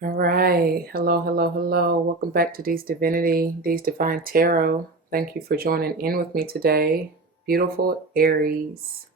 All right. Hello, hello, hello. Welcome back to D's Divinity, D's Divine Tarot. Thank you for joining in with me today. Beautiful Aries.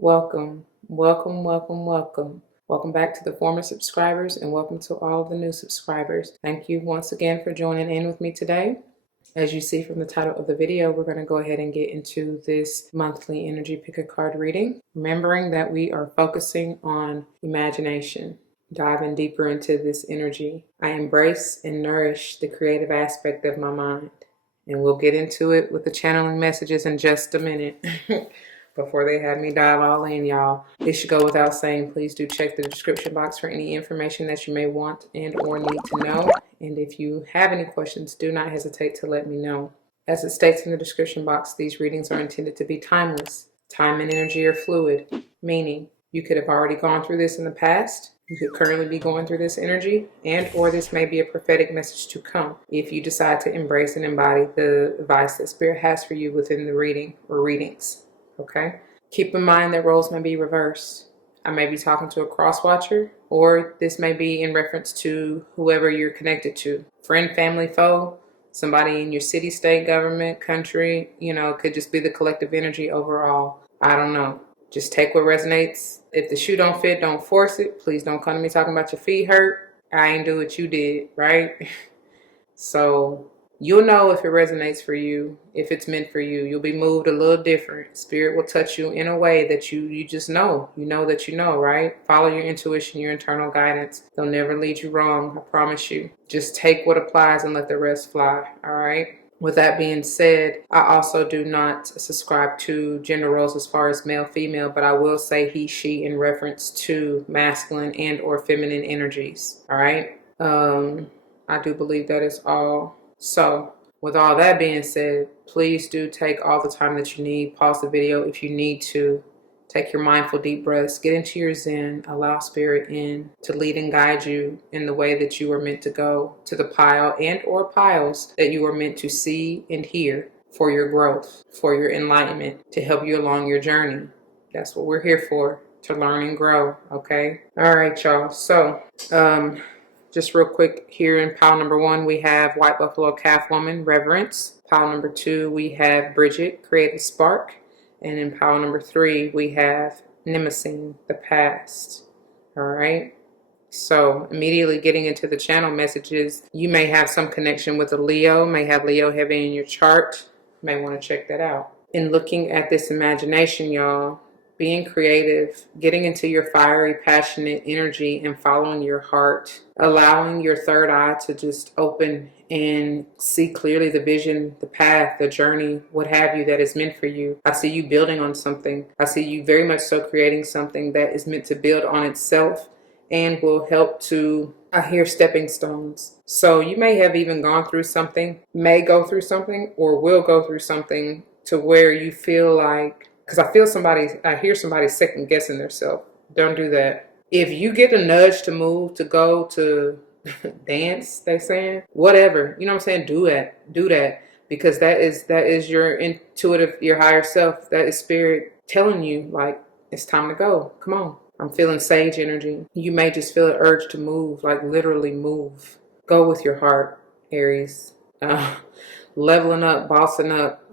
Welcome, welcome, welcome, welcome. Welcome back to the former subscribers and welcome to all the new subscribers. Thank you once again for joining in with me today. As you see from the title of the video, we're going to go ahead and get into this monthly energy pick a card reading. Remembering that we are focusing on imagination, diving deeper into this energy. I embrace and nourish the creative aspect of my mind. And we'll get into it with the channeling messages in just a minute. Before they have me dive all in, y'all. It should go without saying, please do check the description box for any information that you may want and or need to know. And if you have any questions, do not hesitate to let me know. As it states in the description box, these readings are intended to be timeless. Time and energy are fluid, meaning you could have already gone through this in the past. You could currently be going through this energy, and or this may be a prophetic message to come if you decide to embrace and embody the advice that Spirit has for you within the reading or readings. Okay. Keep in mind that roles may be reversed. I may be talking to a cross watcher, or this may be in reference to whoever you're connected to. Friend, family, foe, somebody in your city, state, government, country, it could just be the collective energy overall. I don't know. Just take what resonates. If the shoe don't fit, don't force it. Please don't come to me talking about your feet hurt. I ain't do what you did, right? So you'll know if it resonates for you, if it's meant for you. You'll be moved a little different. Spirit will touch you in a way that you just know. You know that you know, right? Follow your intuition, your internal guidance. They'll never lead you wrong, I promise you. Just take what applies and let the rest fly, all right? With that being said, I also do not subscribe to gender roles as far as male, female, but I will say he, she in reference to masculine and or feminine energies, all right? I do believe that is all. So, with all that being said, please do take all the time that you need. Pause the video if you need to. Take your mindful deep breaths. Get into your zen. Allow Spirit in to lead and guide you in the way that you are meant to go, to the pile and or piles that you are meant to see and hear for your growth, for your enlightenment, to help you along your journey. That's what we're here for, to learn and grow, okay? All right, y'all. So, just real quick, here in pile number 1, we have White Buffalo Calf Woman, Reverence. Pile number 2, we have Brigid, Create the Spark. And in pile number 3, we have Mnemosyne, The Past. All right. So immediately getting into the channel messages, you may have some connection with a Leo, may have Leo heavy in your chart. You may want to check that out. In looking at this imagination, y'all, being creative, getting into your fiery, passionate energy and following your heart, allowing your third eye to just open and see clearly the vision, the path, the journey, what have you, that is meant for you. I see you building on something. I see you very much so creating something that is meant to build on itself and will help to, I hear stepping stones. So you may have even gone through something, may go through something, or will go through something to where you feel like, because I hear somebody second guessing themselves. Don't do that. If you get a nudge to move, to go, to dance, they saying, whatever, you know what I'm saying? Do that. Because that is your intuitive, your higher self. That is Spirit telling you, like, it's time to go. Come on. I'm feeling sage energy. You may just feel an urge to move, like literally move. Go with your heart, Aries. Leveling up, bossing up,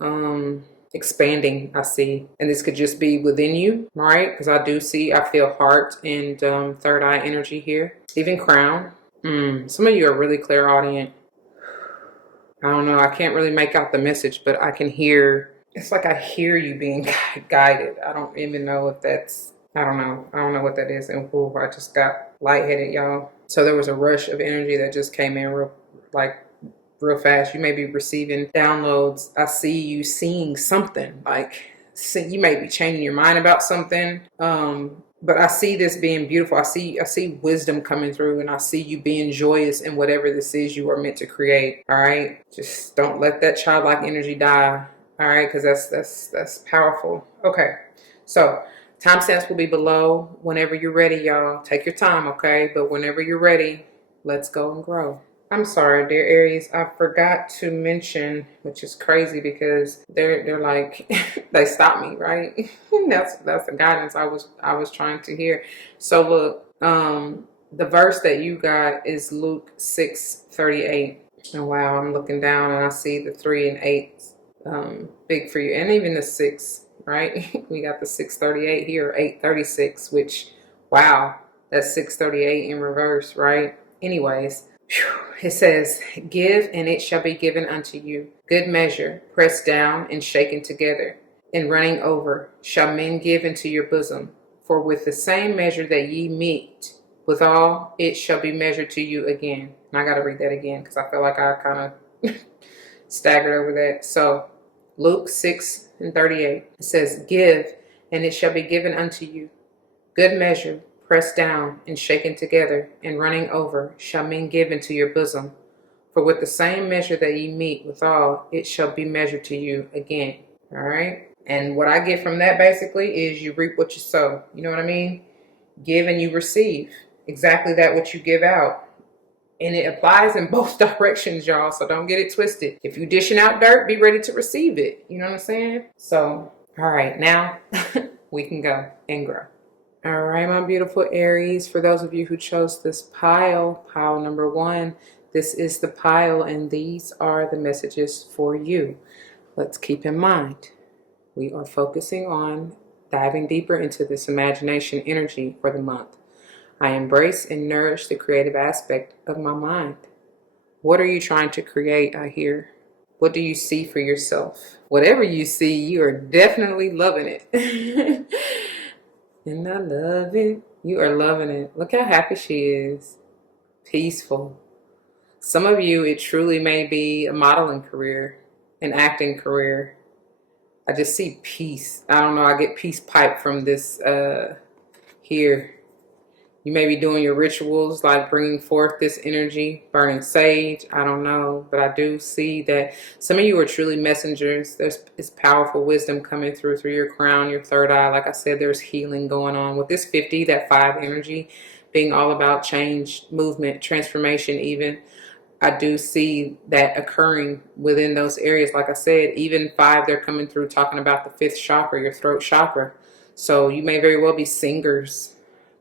expanding, I see. And this could just be within you, right? Because I feel heart and third eye energy here. Even crown. Some of you are really clairaudient. I don't know. I can't really make out the message, but I can hear. It's like I hear you being guided. I don't even know if that's, I don't know what that is. And I just got lightheaded, y'all. So there was a rush of energy that just came in real fast. You may be receiving downloads. I see you seeing something, you may be changing your mind about something. But I see this being beautiful. I see wisdom coming through, and I see you being joyous in whatever this is you are meant to create. All right. Just don't let that childlike energy die. All right, because that's powerful. Okay, so timestamps will be below whenever you're ready, y'all. Take your time, okay? But whenever you're ready, let's go and grow. I'm sorry, dear Aries, I forgot to mention, which is crazy because they're like they stopped me, right? that's the guidance I was trying to hear. So look, the verse that you got is Luke 6:38. And wow, I'm looking down and I see the 3 and 8 big for you, and even the 6, right? We got the 6:38 here, 8:36, which wow, that's 6:38 in reverse, right? Anyways, it says, give and it shall be given unto you. Good measure, pressed down and shaken together, and running over, shall men give into your bosom. For with the same measure that ye mete withal, it shall be measured to you again. And I got to read that again because I feel like I kind of staggered over that. So Luke 6:38, it says, give and it shall be given unto you. Good measure, pressed down and shaken together, and running over, shall men give into your bosom. For with the same measure that ye mete withal, it shall be measured to you again. All right? And what I get from that basically is you reap what you sow. You know what I mean? Give and you receive. Exactly that what you give out. And it applies in both directions, y'all. So don't get it twisted. If you dishing out dirt, be ready to receive it. You know what I'm saying? So, all right, now we can go and grow. All right, my beautiful Aries, for those of you who chose this pile number 1, this is the pile and these are the messages for you. Let's keep in mind, we are focusing on diving deeper into this imagination energy for the month. I embrace and nourish the creative aspect of my mind. What are you trying to create, I hear? What do you see for yourself? Whatever you see, you are definitely loving it. And I love it. You are loving it. Look how happy she is. Peaceful. Some of you, it truly may be a modeling career, an acting career. I just see peace. I don't know. I get peace pipe from this here. You may be doing your rituals, like bringing forth this energy, burning sage. I don't know. But I do see that some of you are truly messengers. There's powerful wisdom coming through your crown, your third eye. Like I said, there's healing going on. With this 50, that 5 energy being all about change, movement, transformation even. I do see that occurring within those areas. Like I said, even 5, they're coming through talking about the 5th chakra, your throat chakra. So you may very well be singers,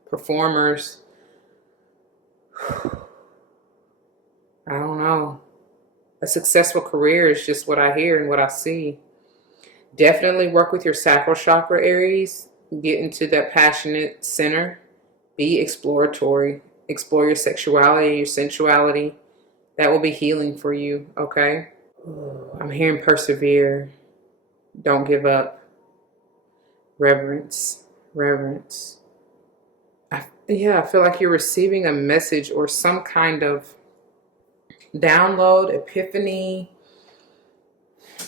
performers. I don't know. A successful career is just what I hear and what I see. Definitely work with your sacral chakra, Aries. Get into that passionate center. Be exploratory. Explore your sexuality, your sensuality. That will be healing for you, okay? I'm hearing persevere. Don't give up. Reverence. Reverence. I feel like you're receiving a message or some kind of download, epiphany.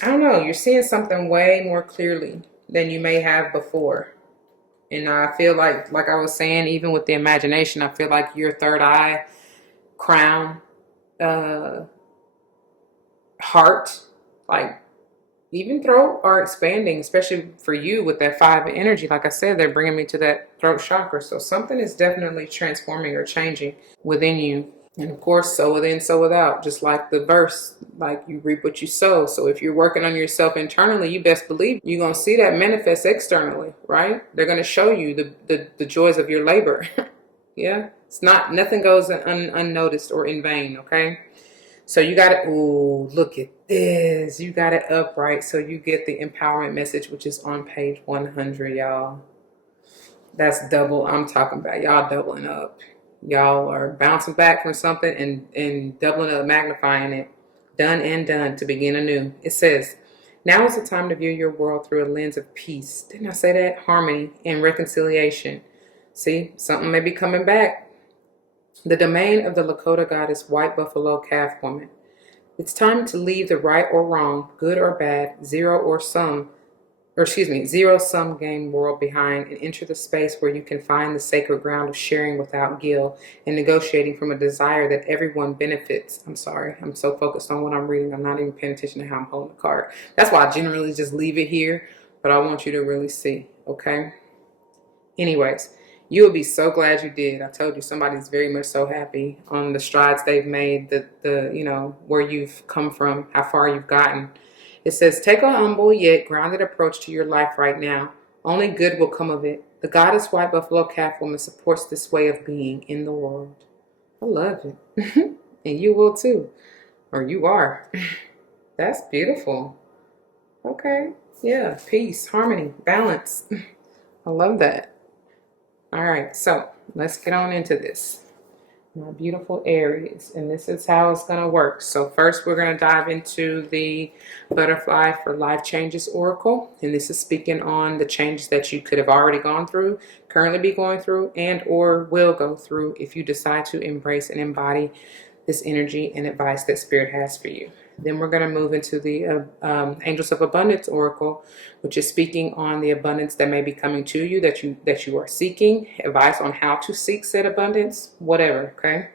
I don't know. You're seeing something way more clearly than you may have before. And I feel like I was saying, even with the imagination, I feel like your third eye, crown, heart, like even throat are expanding, especially for you with that 5 energy. Like I said, they're bringing me to that throat chakra. So something is definitely transforming or changing within you. And of course, so within, so without, just like the verse, like you reap what you sow. So if you're working on yourself internally, you best believe you're going to see that manifest externally, right? They're going to show you the joys of your labor. Yeah. It's not, nothing goes unnoticed or in vain. Okay. So you got it. Ooh, look at this. You got it upright. So you get the empowerment message, which is on page 100, y'all. That's double. I'm talking about y'all doubling up. Y'all are bouncing back from something and doubling up, magnifying it. Done and done to begin anew. It says, now is the time to view your world through a lens of peace. Didn't I say that? Harmony and reconciliation. See, something may be coming back. The domain of the Lakota goddess White Buffalo Calf Woman. It's time to leave the right or wrong, good or bad, zero or sum or excuse me, zero-sum game world behind, and enter the space where you can find the sacred ground of sharing without guilt and negotiating from a desire that everyone benefits. I'm sorry, I'm so focused on what I'm reading, I'm not even paying attention to how I'm holding the card. That's why I generally just leave it here, but I want you to really see, okay? Anyways, you will be so glad you did. I told you, somebody's very much so happy on the strides they've made, the you know, where you've come from, how far you've gotten. It says, take a humble yet grounded approach to your life right now. Only good will come of it. The goddess white buffalo calf woman supports this way of being in the world. I love it. And you will too. Or you are. That's beautiful. Okay. Yeah. Peace, harmony, balance. I love that. All right. So let's get on into this. My beautiful Aries, and this is how it's going to work. So first we're going to dive into the Butterfly for Life Changes Oracle, and this is speaking on the changes that you could have already gone through, currently be going through, and or will go through if you decide to embrace and embody this energy and advice that Spirit has for you. Then we're going to move into the Angels of Abundance Oracle, which is speaking on the abundance that may be coming to you, that you are seeking, advice on how to seek said abundance, whatever, okay?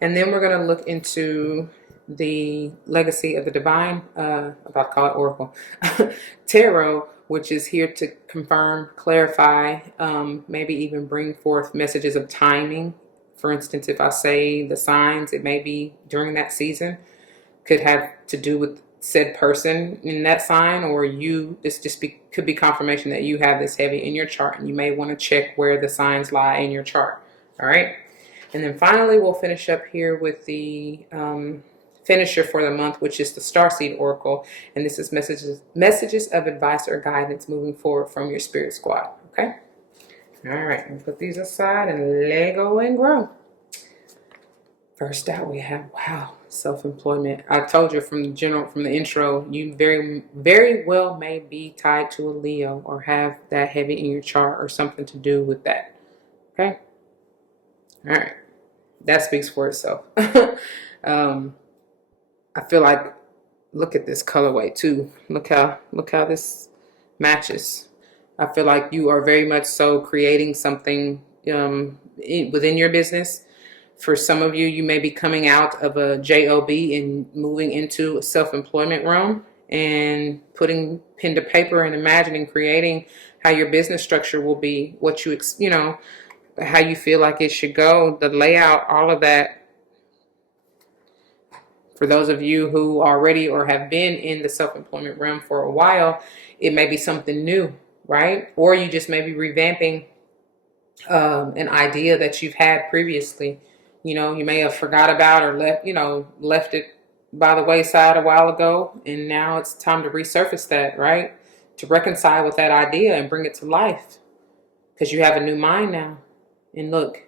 And then we're going to look into the Legacy of the Divine, about to call it Oracle, Tarot, which is here to confirm, clarify, maybe even bring forth messages of timing. For instance, if I say the signs, it may be during that season. Could have to do with said person in that sign, or you, could be confirmation that you have this heavy in your chart, and you may want to check where the signs lie in your chart. All right. And then finally, we'll finish up here with the finisher for the month, which is the Starseed Oracle. And this is messages of advice or guidance moving forward from your spirit squad. Okay. All right. And put these aside and let go and grow. First out, we have, wow, self-employment. I told you from the intro, you very, very well may be tied to a Leo or have that heavy in your chart or something to do with that. Okay. All right. That speaks for itself. I feel like, look at this colorway too. Look how this matches. I feel like you are very much so creating something within your business. For some of you, you may be coming out of a job and moving into a self-employment realm and putting pen to paper and imagining, creating how your business structure will be, what you know, how you feel like it should go, the layout, all of that. For those of you who already or have been in the self-employment realm for a while, it may be something new, right? Or you just may be revamping an idea that you've had previously. You know, you may have forgot about or left it by the wayside a while ago, and now it's time to resurface that, right? To reconcile with that idea and bring it to life, because you have a new mind now. And look,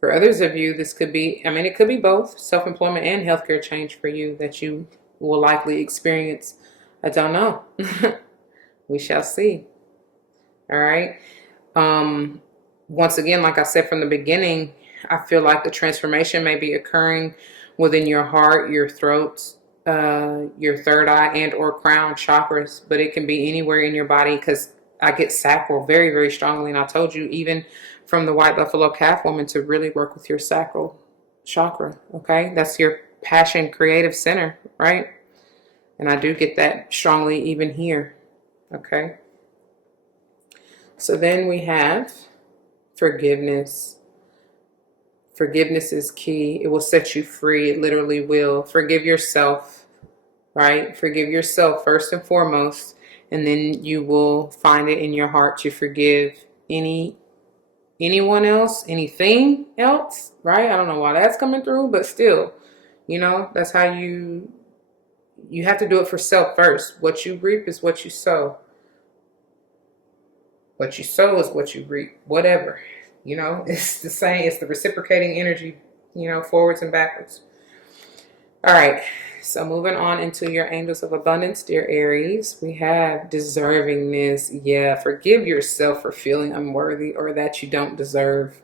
for others of you, this could be, it could be both self-employment and healthcare change for you that you will likely experience. I don't know. We shall see. All right. Once again, like I said from the beginning, I feel like the transformation may be occurring within your heart, your throat, your third eye and or crown chakras, but it can be anywhere in your body, because I get sacral very, very strongly. And I told you, even from the white buffalo calf woman, to really work with your sacral chakra. Okay. That's your passion, creative center, right? And I do get that strongly even here. Okay. So then we have forgiveness. Forgiveness is key. It will set you free. It literally will. Forgive yourself, right? Forgive yourself first and foremost, and then you will find it in your heart to forgive anyone else, anything else, right? I don't know why that's coming through, but still, you know, that's how you have to do it for self first. What you reap is what you sow. What you sow is what you reap, whatever. You know, it's the same. It's the reciprocating energy, you know, forwards and backwards. All right. So moving on into your angels of abundance, dear Aries, we have deservingness. Yeah. Forgive yourself for feeling unworthy, or that you don't deserve,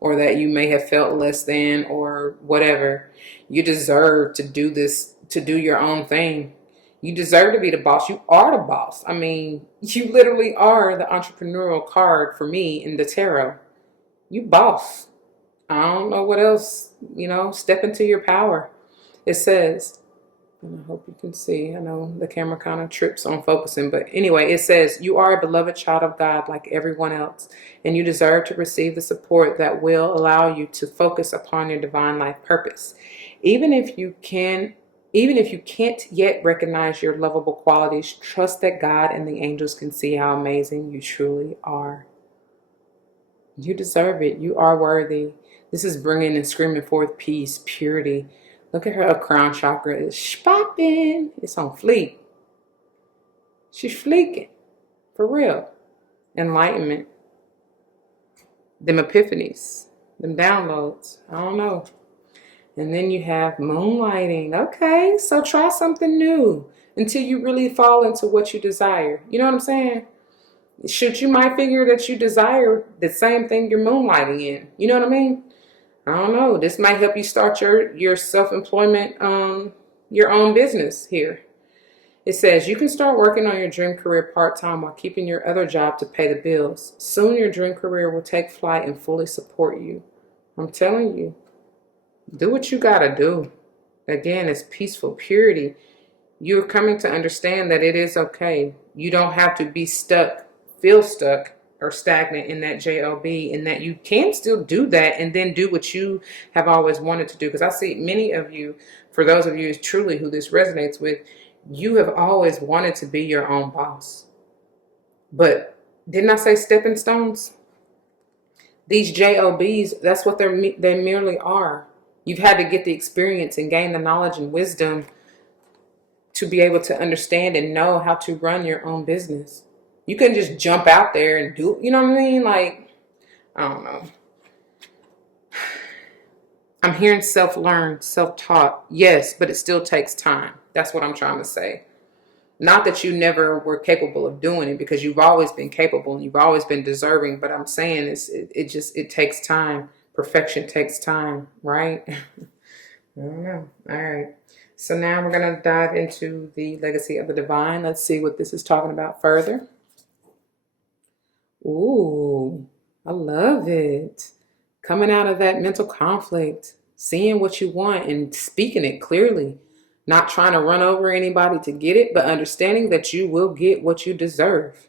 or that you may have felt less than, or whatever. You deserve to do this, to do your own thing. You deserve to be the boss. You are the boss. I mean, you literally are the entrepreneurial card for me in the tarot. You boss. I don't know what else, step into your power. It says, and I hope you can see, I know the camera kind of trips on focusing, but anyway, it says, you are a beloved child of God like everyone else, and you deserve to receive the support that will allow you to focus upon your divine life purpose. Even if you can't yet recognize your lovable qualities, trust that God and the angels can see how amazing you truly are. You deserve it. You are worthy. This is bringing and screaming forth peace, purity. Look at her crown chakra. It's popping. It's on fleek. She's fleeking. For real. Enlightenment. Them epiphanies. Them downloads. I don't know. And then you have moonlighting. Okay, so try something new until you really fall into what you desire. You know what I'm saying? Should you might figure that you desire the same thing you're moonlighting in. You know what I mean? I don't know. This might help you start your self-employment, your own business here. It says you can start working on your dream career part-time while keeping your other job to pay the bills. Soon your dream career will take flight and fully support you. I'm telling you. Do what you gotta do. Again, it's peaceful purity. You're coming to understand that it is okay. You don't have to be stuck, feel stuck or stagnant in that job, and that you can still do that and then do what you have always wanted to do. Because I see many of you, for those of you truly who this resonates with, you have always wanted to be your own boss. But didn't I say stepping stones? These jobs, that's what they merely are. You've had to get the experience and gain the knowledge and wisdom to be able to understand and know how to run your own business. You can just jump out there and do, you know what I mean? Like, I don't know. I'm hearing self-learned, self-taught. Yes, but it still takes time. That's what I'm trying to say. Not that you never were capable of doing it, because you've always been capable and you've always been deserving. But I'm saying it takes time. Perfection takes time, right? I don't know. All right. So now we're going to dive into the legacy of the divine. Let's see what this is talking about further. Ooh, I love it. Coming out of that mental conflict, seeing what you want and speaking it clearly. Not trying to run over anybody to get it, but understanding that you will get what you deserve.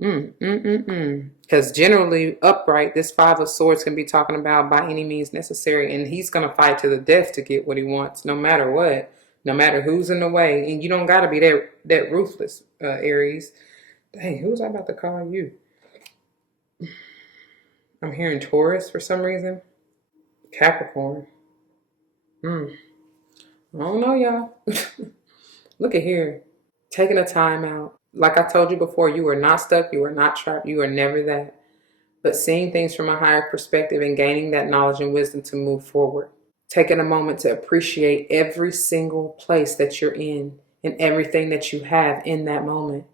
Because generally, upright, this Five of Swords can be talking about by any means necessary. And he's going to fight to the death to get what he wants, no matter what. No matter who's in the way. And you don't got to be that ruthless, Aries. Dang, who was I about to call you? I'm hearing Taurus for some reason. Capricorn. I don't know, y'all. Look at here. Taking a time out. Like I told you before, you are not stuck. You are not trapped. You are never that. But seeing things from a higher perspective and gaining that knowledge and wisdom to move forward. Taking a moment to appreciate every single place that you're in and everything that you have in that moment.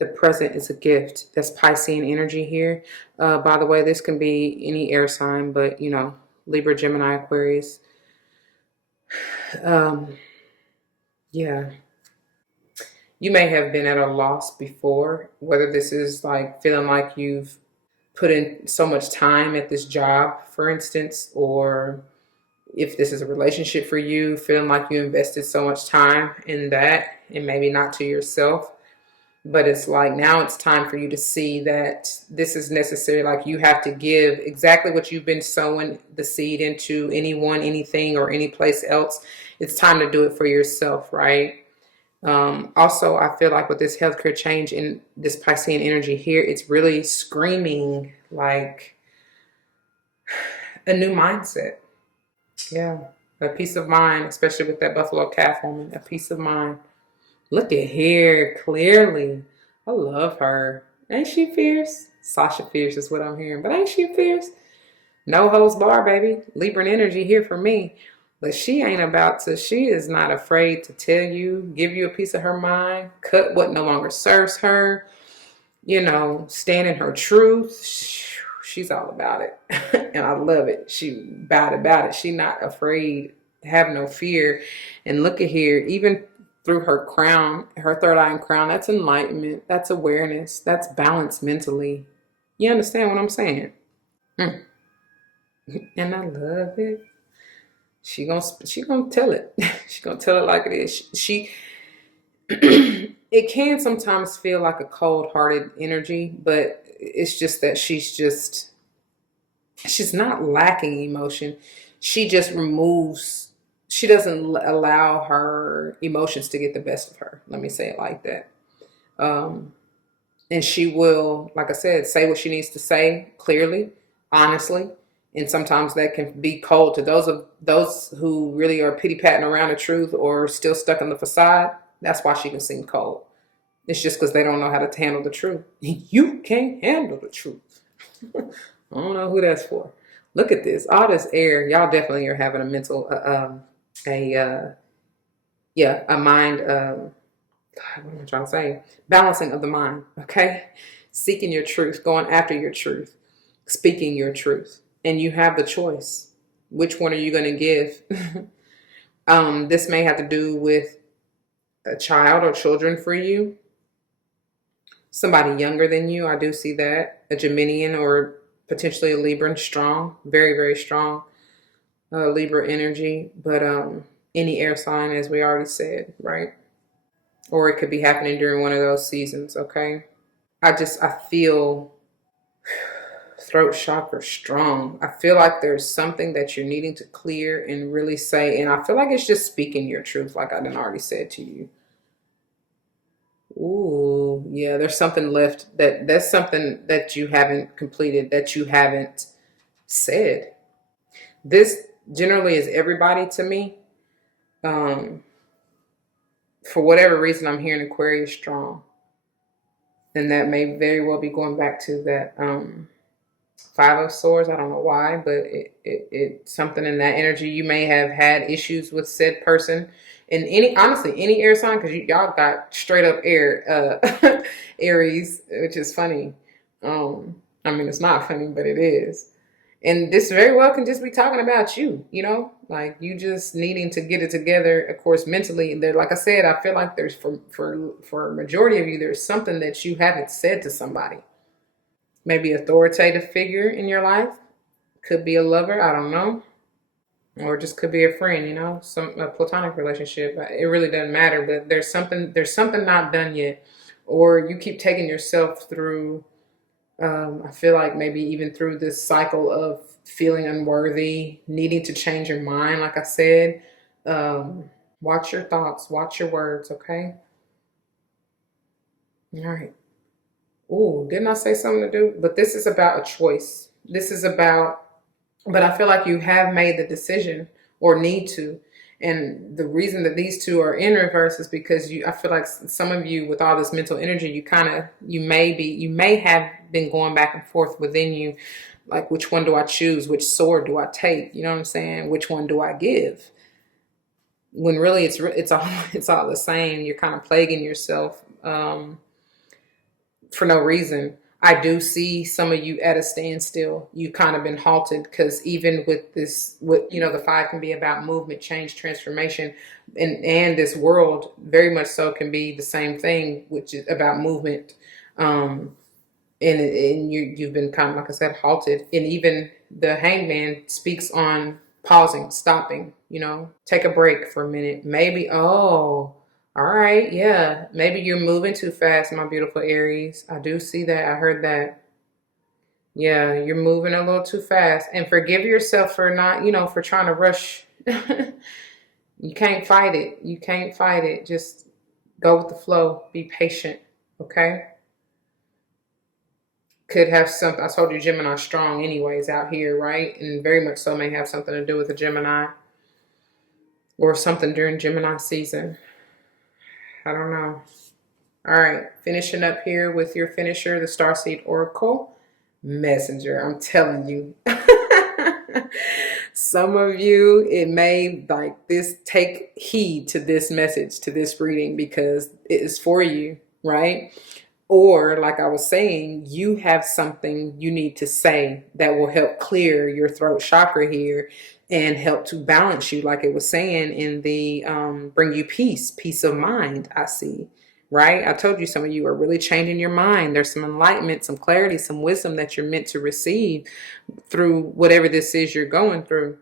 The present is a gift. That's Piscean energy here. By the way, this can be any air sign, but, Libra, Gemini, Aquarius. Yeah. You may have been at a loss before, whether this is like feeling like you've put in so much time at this job, for instance, or if this is a relationship for you, feeling like you invested so much time in that and maybe not to yourself. But it's like now it's time for you to see that this is necessary. Like you have to give exactly what you've been sowing the seed into anyone, anything, or any place else. It's time to do it for yourself, right? Also, I feel like with this healthcare change in this Piscean energy here, it's really screaming like a new mindset. Yeah, a peace of mind, especially with that buffalo calf woman, a peace of mind. Look at here, clearly. I love her. Ain't she fierce? Sasha Fierce is what I'm hearing, but ain't she fierce? No holds bar, baby. Libran energy here for me. But she is not afraid to tell you, give you a piece of her mind, cut what no longer serves her, stand in her truth. She's all about it. And I love it. She about it. She not afraid, have no fear. And look at here, even through her crown, her third eye and crown. That's enlightenment. That's awareness. That's balance mentally. You understand what I'm saying? Mm. And I love it. She gonna tell it. She gonna tell it like it is. She it can sometimes feel like a cold-hearted energy, but it's just that she's not lacking emotion. She just removes, she doesn't allow her emotions to get the best of her. Let me say it like that. Um, and she will, like I said, say what she needs to say clearly, honestly. And sometimes that can be cold to those who really are pity patting around the truth or still stuck in the facade. That's why she can seem cold. It's just because they don't know how to handle the truth. You can't handle the truth. I don't know who that's for. Look at this, all this air. Y'all definitely are having a mental, a mind. What am I trying to say? Balancing of the mind. Okay, seeking your truth, going after your truth, speaking your truth, and you have the choice. Which one are you going to give? This may have to do with a child or children for you. Somebody younger than you. I do see that. A Geminian or potentially a Libra, strong, very, very strong Libra energy, but any air sign, as we already said, right? Or it could be happening during one of those seasons, okay? I feel throat chakra strong. I feel like there's something that you're needing to clear and really say, and I feel like it's just speaking your truth, like I done already said to you. Ooh, yeah, there's something left that's something that you haven't completed, that you haven't said. This generally is everybody to me. For whatever reason, I'm hearing Aquarius strong. And that may very well be going back to that Five of Swords. I don't know why, but it something in that energy. You may have had issues with said person. And honestly, any air sign, because y'all got straight up air, Aries, which is funny. I mean, it's not funny, but it is. And this very well can just be talking about you, like you just needing to get it together, of course, mentally. And there, like I said, I feel like there's for a majority of you, there's something that you haven't said to somebody. Maybe authoritative figure in your life. Could be a lover, I don't know. Or just could be a friend, a platonic relationship. It really doesn't matter, but there's something not done yet. Or you keep taking yourself through, I feel like maybe even through this cycle of feeling unworthy, needing to change your mind, like I said. Watch your thoughts, watch your words, okay? All right. Ooh, didn't I say something to do? But this is about a choice. But I feel like you have made the decision or need to. And the reason that these two are in reverse is because I feel like some of you with all this mental energy, you may have been going back and forth within you. Like, which one do I choose? Which sword do I take? You know what I'm saying? Which one do I give? When really it's all the same. You're kind of plaguing yourself for no reason. I do see some of you at a standstill. You kind of been halted because even with this, the five can be about movement, change, transformation, and this world very much so can be the same thing, which is about movement. And you've been kind of, like I said, halted. And even the Hangman speaks on pausing, stopping. Take a break for a minute. Maybe all right, yeah. Maybe you're moving too fast, my beautiful Aries. I do see that. I heard that. Yeah, you're moving a little too fast. And forgive yourself for not, for trying to rush. You can't fight it. You can't fight it. Just go with the flow. Be patient, okay? Could have something. I told you Gemini strong anyways out here, right? And very much so may have something to do with a Gemini. Or something during Gemini season. I don't know. All right, finishing up here with your finisher, the Starseed Oracle. Messenger, I'm telling you. Some of you, it may take heed to this message, to this reading, because it is for you, right? Or, like I was saying, you have something you need to say that will help clear your throat chakra here and help to balance you, like it was saying in the bring you peace of mind. I see, right? I told you some of you are really changing your mind. There's some enlightenment, some clarity, some wisdom that you're meant to receive through whatever this is you're going through.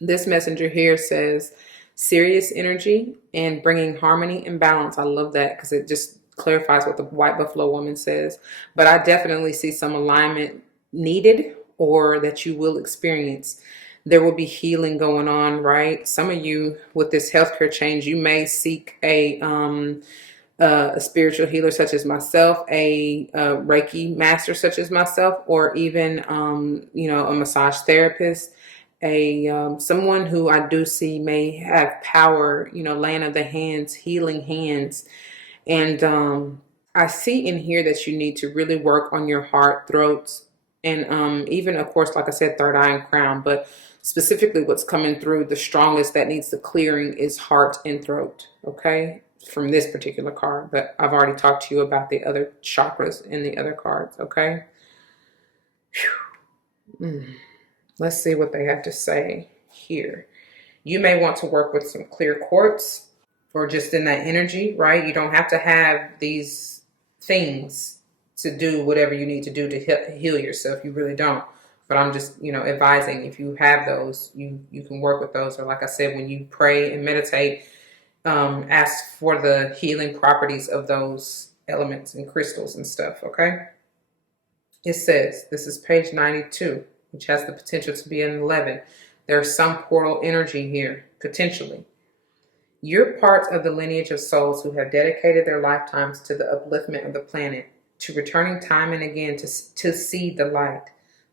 This messenger here says serious energy and bringing harmony and balance. I love that because it just clarifies what the white buffalo woman says. But I definitely see some alignment needed, or that you will experience. There will be healing going on, right? Some of you with this healthcare change, you may seek a spiritual healer such as myself, a Reiki master such as myself, or even a massage therapist, a someone who I do see may have power, laying of the hands, healing hands. And I see in here that you need to really work on your heart, throats, and even, of course, like I said, third eye and crown. But specifically what's coming through the strongest that needs the clearing is heart and throat, okay? From this particular card. But I've already talked to you about the other chakras in the other cards, okay? Let's see what they have to say here. You may want to work with some clear quartz, or just in that energy, right? You don't have to have these things to do whatever you need to do to heal yourself. You really don't. But I'm just, advising, if you have those, you can work with those. Or like I said, when you pray and meditate, ask for the healing properties of those elements and crystals and stuff, okay? It says, this is page 92, which has the potential to be an 11. There's some portal energy here, potentially. You're part of the lineage of souls who have dedicated their lifetimes to the upliftment of the planet, to returning time and again to see the light,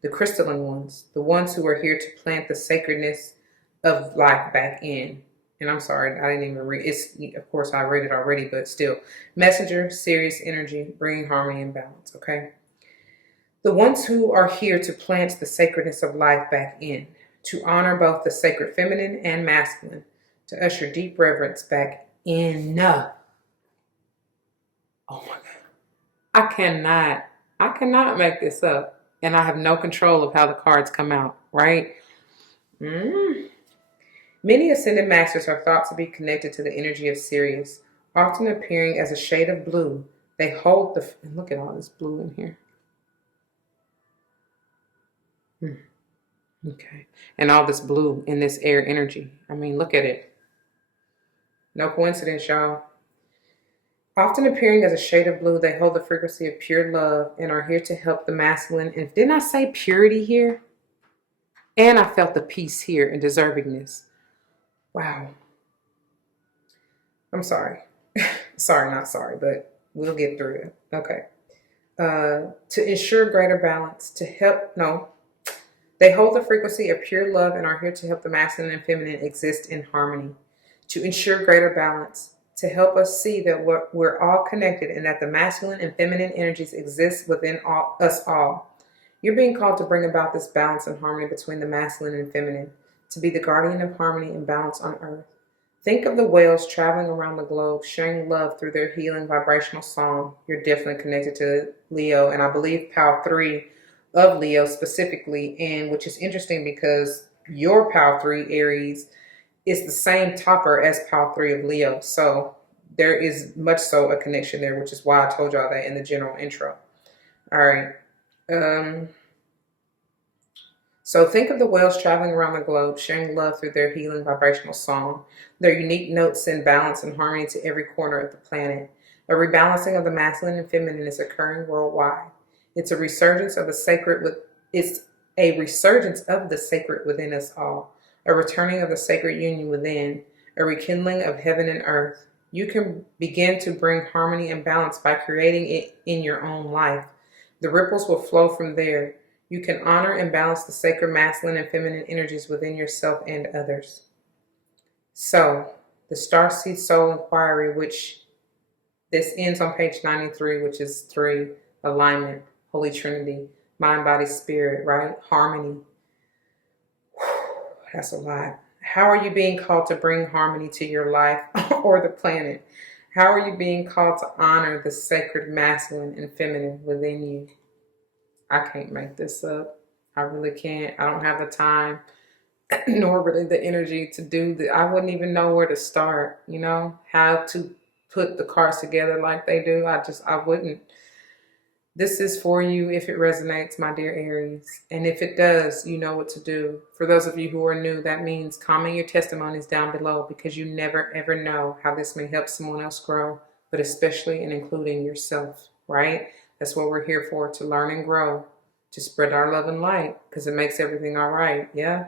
the crystalline ones, the ones who are here to plant the sacredness of life back in. And I'm sorry, I didn't even read it. Of course, I read it already, but still. Messenger, serious energy, bringing harmony and balance, okay? The ones who are here to plant the sacredness of life back in, to honor both the sacred feminine and masculine, to usher deep reverence back in. Oh my God. I cannot make this up. And I have no control of how the cards come out, right? Many ascended masters are thought to be connected to the energy of Sirius, often appearing as a shade of blue. They hold and look at all this blue in here. Okay. And all this blue in this air energy. I mean, look at it. No coincidence, y'all. Often appearing as a shade of blue, they hold the frequency of pure love and are here to help the masculine. And didn't I say purity here? And I felt the peace here and deservingness. Wow. I'm sorry. Sorry, not sorry, but we'll get through it. Okay. To ensure greater balance, they hold the frequency of pure love and are here to help the masculine and feminine exist in harmony. To ensure greater balance, to help us see that we're all connected and that the masculine and feminine energies exist within us all. You're being called to bring about this balance and harmony between the masculine and feminine, to be the guardian of harmony and balance on earth. Think of the whales traveling around the globe, sharing love through their healing vibrational song. You're definitely connected to Leo, and I believe Pal 3 of Leo specifically, and which is interesting because your Pal 3, Aries, is the same topper as Pal 3 of Leo. So there is much so a connection there, which is why I told y'all that in the general intro. All right. So think of the whales traveling around the globe, sharing love through their healing vibrational song. Their unique notes send balance and harmony to every corner of the planet. A rebalancing of the masculine and feminine is occurring worldwide. It's a resurgence of the sacred within us all. A returning of the sacred union within, a rekindling of heaven and earth. You can begin to bring harmony and balance by creating it in your own life. The ripples will flow from there. You can honor and balance the sacred masculine and feminine energies within yourself and others. So, the Starseed Soul Inquiry, which this ends on page 93, which is 3, alignment, Holy Trinity, mind, body, spirit, right? Harmony. That's a lot. How are you being called to bring harmony to your life or the planet? How are you being called to honor the sacred masculine and feminine within you? I can't make this up. I really can't. I don't have the time. nor really the energy to do the, I wouldn't even know where to start, you know, how to put the cards together like they do. I wouldn't. This is for you if it resonates, my dear Aries. And if it does, you know what to do. For those of you who are new, that means comment your testimonies down below, because you never ever know how this may help someone else grow, but especially and including yourself, right? That's what we're here for, to learn and grow, to spread our love and light, because it makes everything all right, yeah?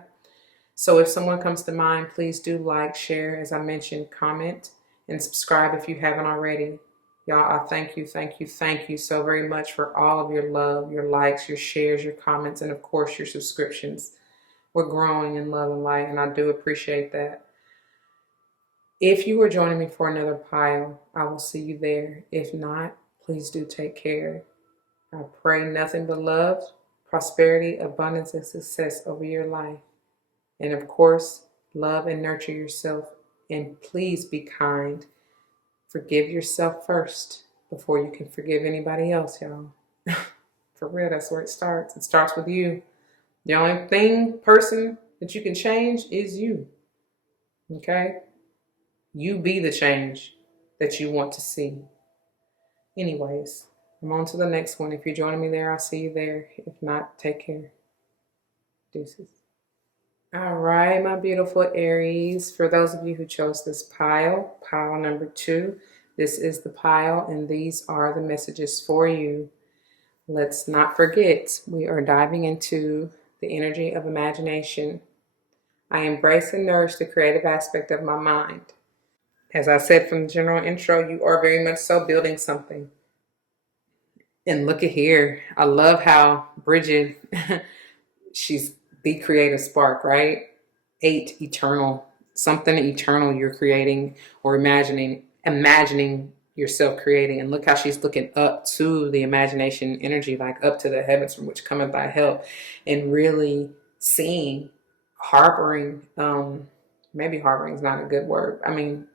So if someone comes to mind, please do like, share, as I mentioned, comment, and subscribe if you haven't already. Y'all, I thank you so very much for all of your love, your likes, your shares, your comments, and of course your subscriptions. We're growing in love and light, and I do appreciate that. If you are joining me for another pile, I will see you there. If not, please do take care. I pray nothing but love, prosperity, abundance, and success over your life. And of course, love and nurture yourself. And please be kind. Forgive yourself first before you can forgive anybody else, y'all. For real, that's where it starts. It starts with you. The only person that you can change is you. Okay? You be the change that you want to see. Anyways, I'm on to the next one. If you're joining me there, I'll see you there. If not, take care. Deuces. All right, my beautiful Aries. For those of you who chose this pile number 2, this is the pile, and these are the messages for you. Let's not forget, we are diving into the energy of imagination. I embrace and nourish the creative aspect of my mind. As I said from the general intro, you are very much so building something. And look at here. I love how Brigid, she's the creative spark, right? 8, eternal, something eternal you're creating or imagining yourself creating. And look how she's looking up to the imagination energy, like up to the heavens from which cometh thy help, and really seeing, harboring, maybe harboring is not a good word. I mean,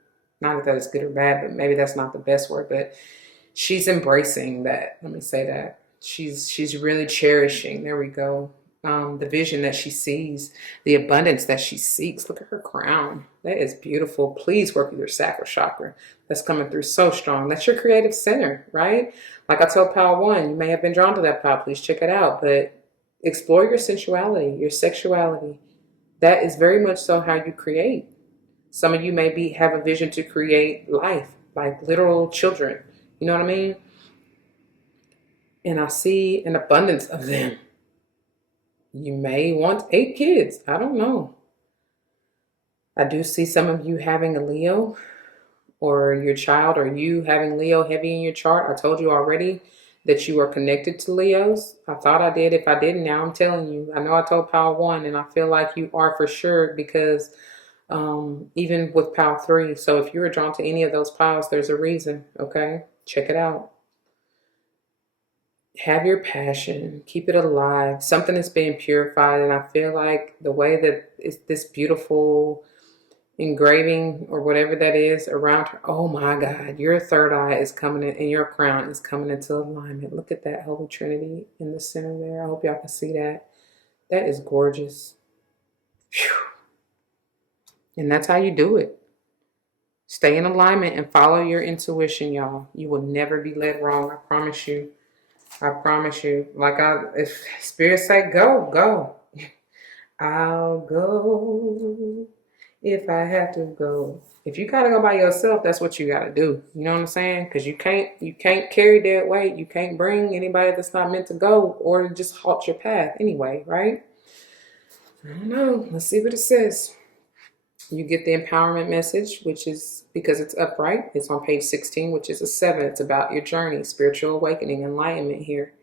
not that it's good or bad, but maybe that's not the best word, but she's embracing that. Let me say that. She's really cherishing, there we go, the vision that she sees, the abundance that she seeks. Look at her crown. That is beautiful. Please work with your sacral chakra. That's coming through so strong. That's your creative center, right? Like I told Pile 1, you may have been drawn to that pile. Please check it out. But explore your sensuality, your sexuality. That is very much so how you create. Some of you may have a vision to create life, like literal children. You know what I mean? And I see an abundance of them. You may want 8 kids. I don't know. I do see some of you having a Leo, or your child or you having Leo heavy in your chart. I told you already that you are connected to Leos. I thought I did. If I didn't, now I'm telling you. I know I told Pile 1, and I feel like you are for sure, because even with Pile 3. So if you are drawn to any of those piles, there's a reason, okay? Check it out. Have your passion, keep it alive. Something is being purified, and I feel like the way that it's this beautiful engraving or whatever that is around her. Oh my God, your third eye is coming in, and your crown is coming into alignment. Look at that Holy Trinity in the center there. I hope y'all can see that. That is gorgeous. Whew. And that's how you do it. Stay in alignment and follow your intuition, y'all. You will never be led wrong. I promise you. I promise you. Like if Spirit say go, go. I'll go if I have to go. If you gotta go by yourself, that's what you gotta do. You know what I'm saying? Because you can't carry dead weight. You can't bring anybody that's not meant to go, or just halt your path anyway, right? I don't know. Let's see what it says. You get the empowerment message, which is, because it's upright, it's on page 16, which is a 7. It's about your journey, spiritual awakening, enlightenment here.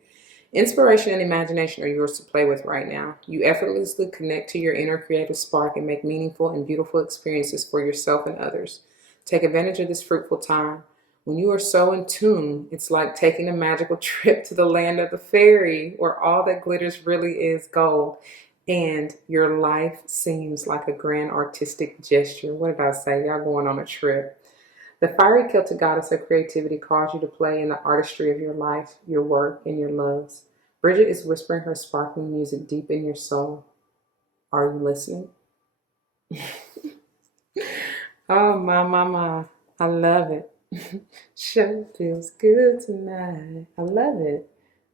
Inspiration and imagination are yours to play with right now. You effortlessly connect to your inner creative spark and make meaningful and beautiful experiences for yourself and others. Take advantage of this fruitful time. When you are so in tune, it's like taking a magical trip to the land of the fairy, where all that glitters really is gold. And your life seems like a grand artistic gesture. What did I say? Y'all going on a trip. The fiery Celtic goddess of creativity calls you to play in the artistry of your life, your work, and your loves. Brigid is whispering her sparkling music deep in your soul. Are you listening? Oh, my. I love it. Sure feels good tonight. I love it.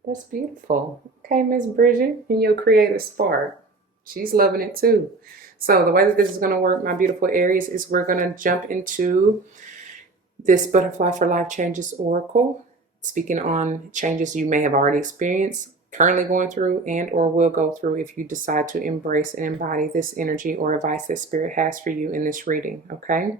That's beautiful. Okay, Miss Brigid, and your creative spark. She's loving it too. So the way that this is going to work, my beautiful Aries, is we're going to jump into this Butterfly for Life Changes Oracle, speaking on changes you may have already experienced, currently going through, and or will go through if you decide to embrace and embody this energy or advice that Spirit has for you in this reading, okay?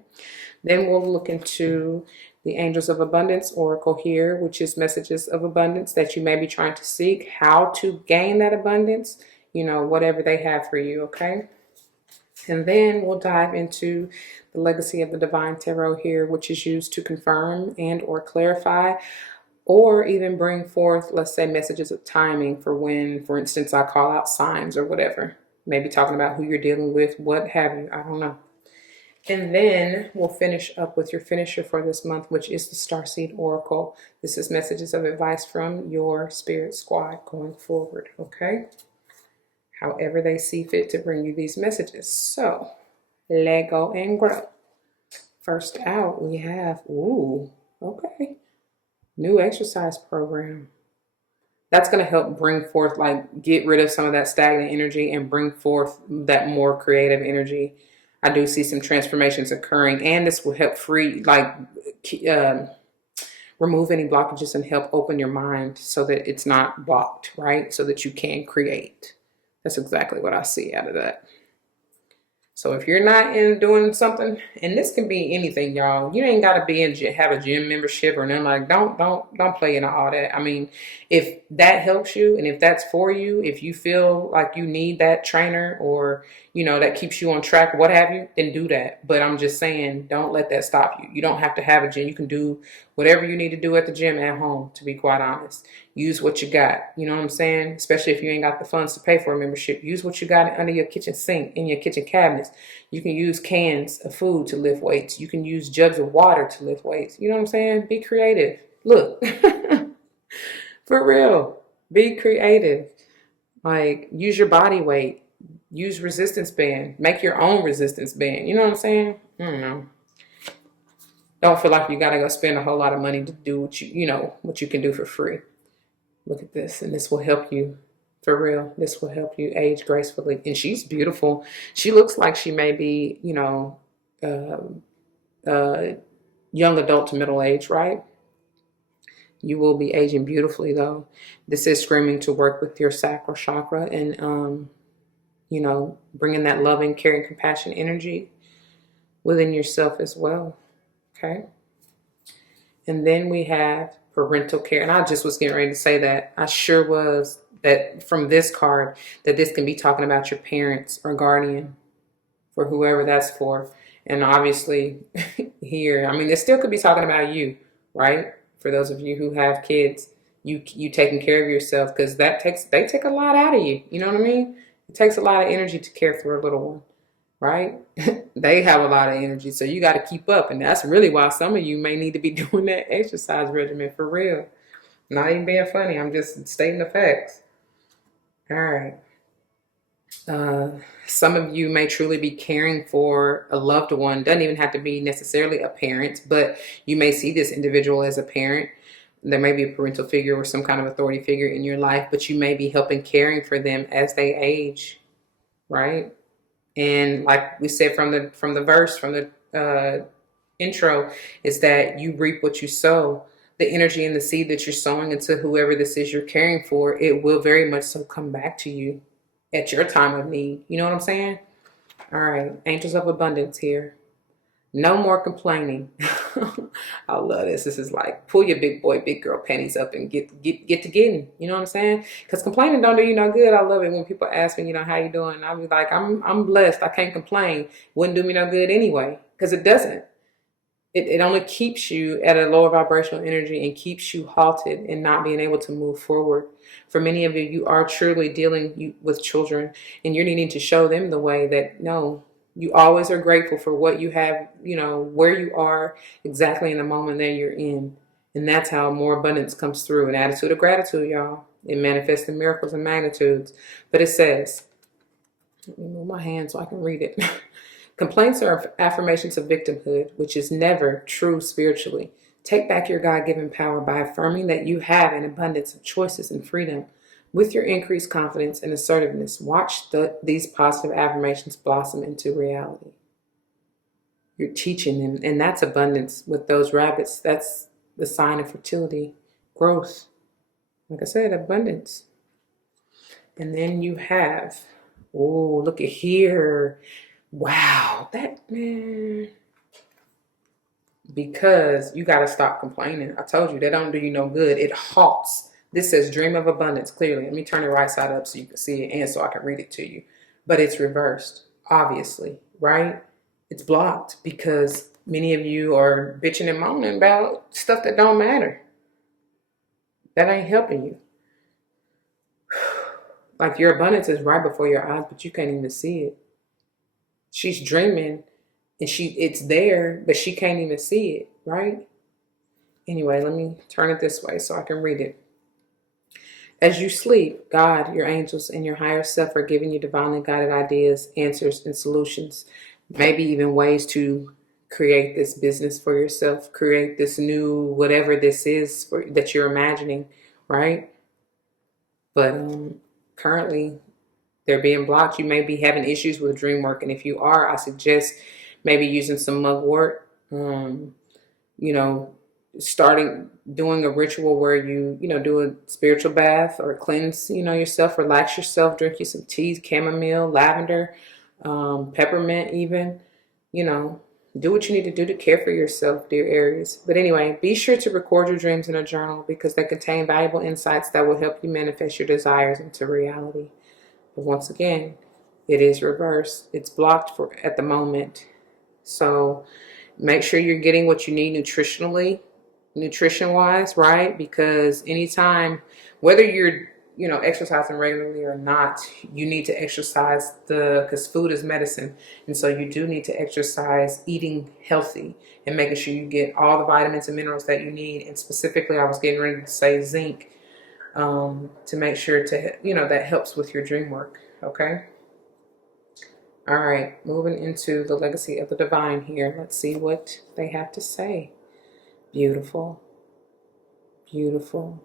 Then we'll look into the Angels of Abundance Oracle here, which is messages of abundance that you may be trying to seek, how to gain that abundance, whatever they have for you, okay? And then we'll dive into the Legacy of the Divine Tarot here, which is used to confirm and or clarify, or even bring forth, let's say, messages of timing for when, for instance, I call out signs or whatever. Maybe talking about who you're dealing with, what have you, I don't know. And then we'll finish up with your finisher for this month, which is the Starseed Oracle. This is messages of advice from your spirit squad going forward, okay? However they see fit to bring you these messages. So, let go and grow. First out, we have, okay, new exercise program. That's going to help bring forth, get rid of some of that stagnant energy and bring forth that more creative energy. I do see some transformations occurring, and this will help remove any blockages and help open your mind so that it's not blocked, right? So that you can create. That's exactly what I see out of that. So if you're not in doing something, and this can be anything, y'all, you ain't got to have a gym membership or nothing. Don't play into all that. I mean, if that helps you and if that's for you, if you feel like you need that trainer or, that keeps you on track, what have you, then do that. But I'm just saying, don't let that stop you. You don't have to have a gym. You can do whatever you need to do at the gym at home, to be quite honest. Use what you got. You know what I'm saying? Especially if you ain't got the funds to pay for a membership. Use what you got under your kitchen sink, in your kitchen cabinets. You can use cans of food to lift weights. You can use jugs of water to lift weights. You know what I'm saying? Be creative. Look, for real, be creative. Use your body weight. Use resistance band. Make your own resistance band. You know what I'm saying? I don't know. Don't feel like you got to go spend a whole lot of money to do what you can do for free. Look at this, and this will help you. For real, this will help you age gracefully. And she's beautiful. She looks like she may be, young adult to middle age, right? You will be aging beautifully, though. This is screaming to work with your sacral chakra and, bringing that loving, caring, compassion energy within yourself as well, okay? And then we have parental care. And I just was getting ready to say that. I sure was. That from this card, that this can be talking about your parents or guardian, for whoever that's for. And obviously here, I mean, it still could be talking about you, right? For those of you who have kids, you taking care of yourself, because they take a lot out of you. You know what I mean? It takes a lot of energy to care for a little one, right? They have a lot of energy, so you got to keep up. And that's really why some of you may need to be doing that exercise regimen, for real. Not even being funny. I'm just stating the facts. All right. Some of you may truly be caring for a loved one. Doesn't even have to be necessarily a parent, but you may see this individual as a parent. There may be a parental figure or some kind of authority figure in your life, but you may be helping caring for them as they age, right? And like we said from the intro, is that you reap what you sow. The energy and the seed that you're sowing into whoever this is you're caring for, it will very much so come back to you at your time of need. You know what I'm saying? All right. Angels of Abundance here. No more complaining. I love this. This is like, pull your big boy, big girl panties up and get to getting. You know what I'm saying? Because complaining don't do you no good. I love it when people ask me, how you doing? I'll be like, I'm blessed. I can't complain. Wouldn't do me no good anyway. Because it doesn't. It only keeps you at a lower vibrational energy and keeps you halted and not being able to move forward. For many of you, you are truly dealing with children, and you're needing to show them the way that, no, you always are grateful for what you have, where you are exactly in the moment that you're in. And that's how more abundance comes through. An attitude of gratitude, y'all. It manifests in miracles and magnitudes. But it says, let me move my hand so I can read it. Complaints are affirmations of victimhood, which is never true spiritually. Take back your God-given power by affirming that you have an abundance of choices and freedom. With your increased confidence and assertiveness, watch these positive affirmations blossom into reality. You're teaching them, and that's abundance. With those rabbits, that's the sign of fertility, growth. Like I said, abundance. And then you have, oh, look at here. Wow, that, man. Because you got to stop complaining. I told you, that don't do you no good. It halts. This says dream of abundance, clearly. Let me turn it right side up so you can see it and so I can read it to you. But it's reversed, obviously, right? It's blocked because many of you are bitching and moaning about stuff that don't matter. That ain't helping you. Like your abundance is right before your eyes, but you can't even see it. She's dreaming and it's there, but she can't even see it, right? Anyway, let me turn it this way so I can read it. As you sleep, God, your angels, and your higher self are giving you divinely guided ideas, answers, and solutions. Maybe even ways to create this business for yourself, create this new whatever this is that you're imagining, right? But currently, they're being blocked. You may be having issues with dream work, and if you are, I suggest maybe using some mugwort. Doing a ritual where you do a spiritual bath or cleanse, yourself, relax yourself, drink you some tea, chamomile, lavender, peppermint even, do what you need to do to care for yourself, dear Aries. But anyway, be sure to record your dreams in a journal because they contain valuable insights that will help you manifest your desires into reality. But once again, it is reversed. It's blocked at the moment. So make sure you're getting what you need nutrition-wise, right? Because anytime, whether you're, exercising regularly or not, you need to exercise because food is medicine. And so you do need to exercise eating healthy and making sure you get all the vitamins and minerals that you need. And specifically, I was getting ready to say zinc, to make sure that helps with your dream work. Okay. All right. Moving into the legacy of the divine here. Let's see what they have to say. Beautiful. Beautiful.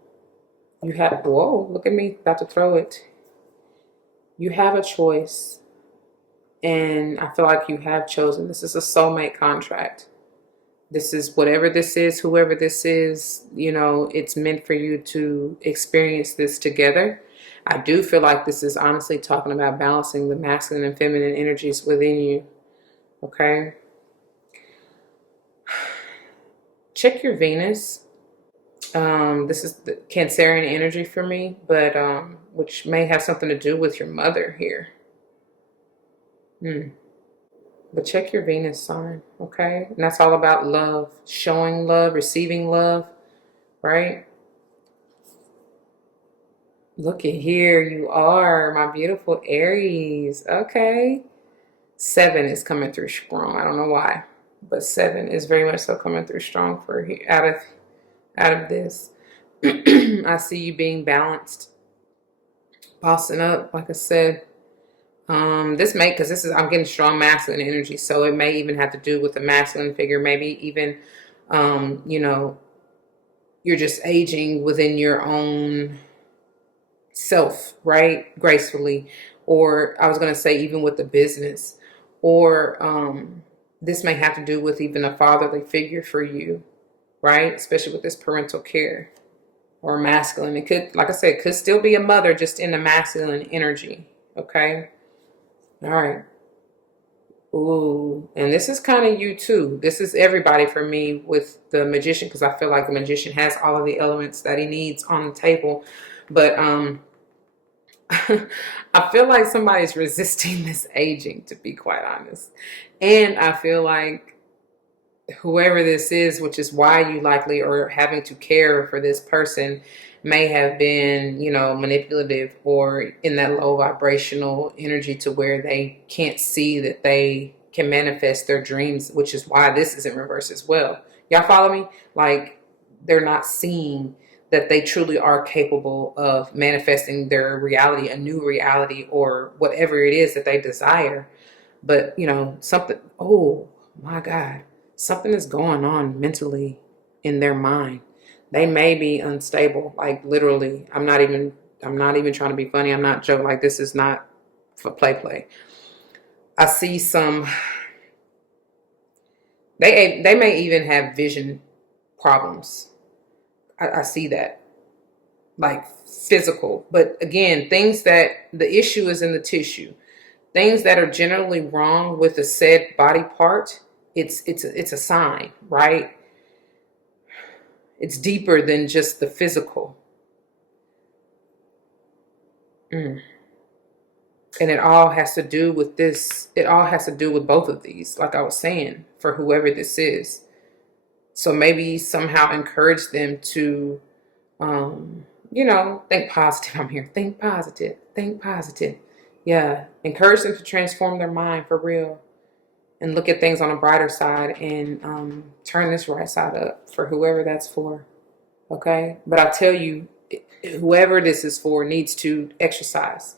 You have, whoa, look at me, about to throw it. You have a choice. And I feel like you have chosen. This is a soulmate contract. This is whatever this is, whoever this is, it's meant for you to experience this together. I do feel like this is honestly talking about balancing the masculine and feminine energies within you. Okay? Check your Venus. This is the Cancerian energy for me, but which may have something to do with your mother here. But check your Venus sign, okay? And that's all about love, showing love, receiving love, right? Look at here, you are my beautiful Aries. Okay. 7 is coming through strong. I don't know why, but 7 is very much so coming through strong for out of this. I see you being balanced, bossing up, like I said. I'm getting strong masculine energy, so it may even have to do with the masculine figure. Maybe even, you're just aging within your own self, right? Gracefully. Or I was going to say even with the business. Or this may have to do with even a fatherly figure for you, right? Especially with this parental care or masculine. It could, like I said, could still be a mother just in the masculine energy, okay? All right. Ooh, and this is kind of you too. This is everybody for me with the Magician, because I feel like the Magician has all of the elements that he needs on the table. But I feel like somebody's resisting this aging, to be quite honest. And I feel like whoever this is, which is why you likely are having to care for this person, may have been, manipulative or in that low vibrational energy to where they can't see that they can manifest their dreams, which is why this is in reverse as well. Y'all follow me? Like, they're not seeing that they truly are capable of manifesting their reality, a new reality, or whatever it is that they desire. But, you know, something, oh my God, something is going on mentally in their mind. They may be unstable, like literally. I'm not even trying to be funny. I'm not joking. Like, this is not for play. I see some, they may even have vision problems. I see that, like physical. But again, things that the issue is in the tissue. Things that are generally wrong with the said body part, it's a sign, right? It's deeper than just the physical. Mm. And it all has to do with this. It all has to do with both of these, like I was saying, for whoever this is. So maybe somehow encourage them to, you know, think positive. I'm here. Think positive. Think positive. Yeah. Encourage them to transform their mind for real and look at things on a brighter side and turn this right side up for whoever that's for. Okay. But I tell you, whoever this is for needs to exercise.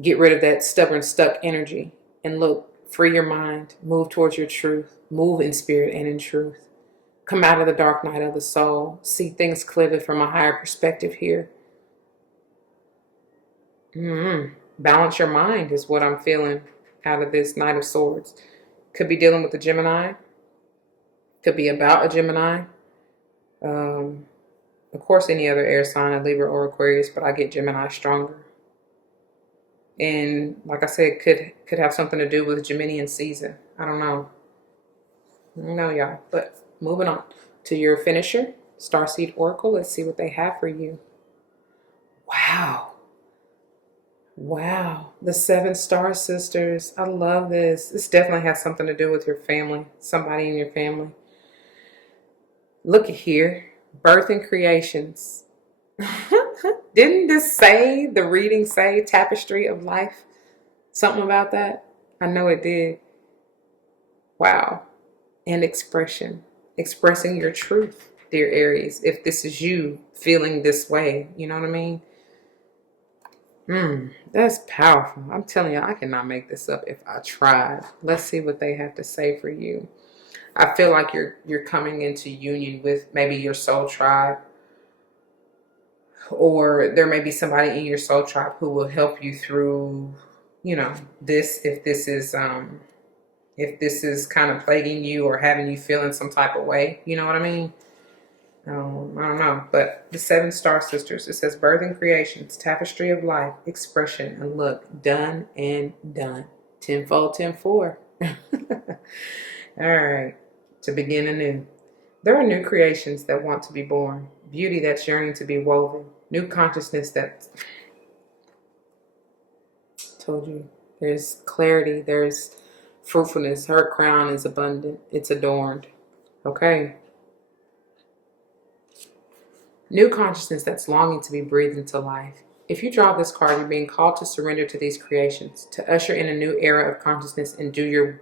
Get rid of that stubborn, stuck energy and look, free your mind, move towards your truth, move in spirit and in truth. Come out of the dark night of the soul, see things clearly from a higher perspective here. Balance your mind is what I'm feeling out of this Knight of Swords. Could be dealing with a Gemini. Could be about a Gemini. Of course, any other air sign, a Libra or Aquarius, but I get Gemini stronger. And like I said, could have something to do with Geminian season. I don't know. Y'all. But moving on to your finisher, Starseed Oracle. Let's see what they have for you. Wow. Wow. The 7 Star Sisters. I love this. This definitely has something to do with your family. Somebody in your family. Look at here. Birth and creations. Didn't this say, the reading say, tapestry of life? Something about that? I know it did. Wow. And expression. Expressing your truth, dear Aries. If this is you feeling this way, you know what I mean? That's powerful. I'm telling you, I cannot make this up if I tried. Let's see what they have to say for you. I feel like you're coming into union with maybe your soul tribe. Or there may be somebody in your soul tribe who will help you through, you know, this, if this is kind of plaguing you or having you feeling some type of way, you know what I mean? I don't know. But the 7 Star Sisters, it says birth and creations, tapestry of life, expression, and look, done and done. Tenfold, 10-4. All right, to begin anew. There are new creations that want to be born, beauty that's yearning to be woven, new consciousness that, told you, there's clarity, there's fruitfulness. Her crown is abundant, it's adorned. Okay. New consciousness that's longing to be breathed into life. If you draw this card, you're being called to surrender to these creations, to usher in a new era of consciousness and do your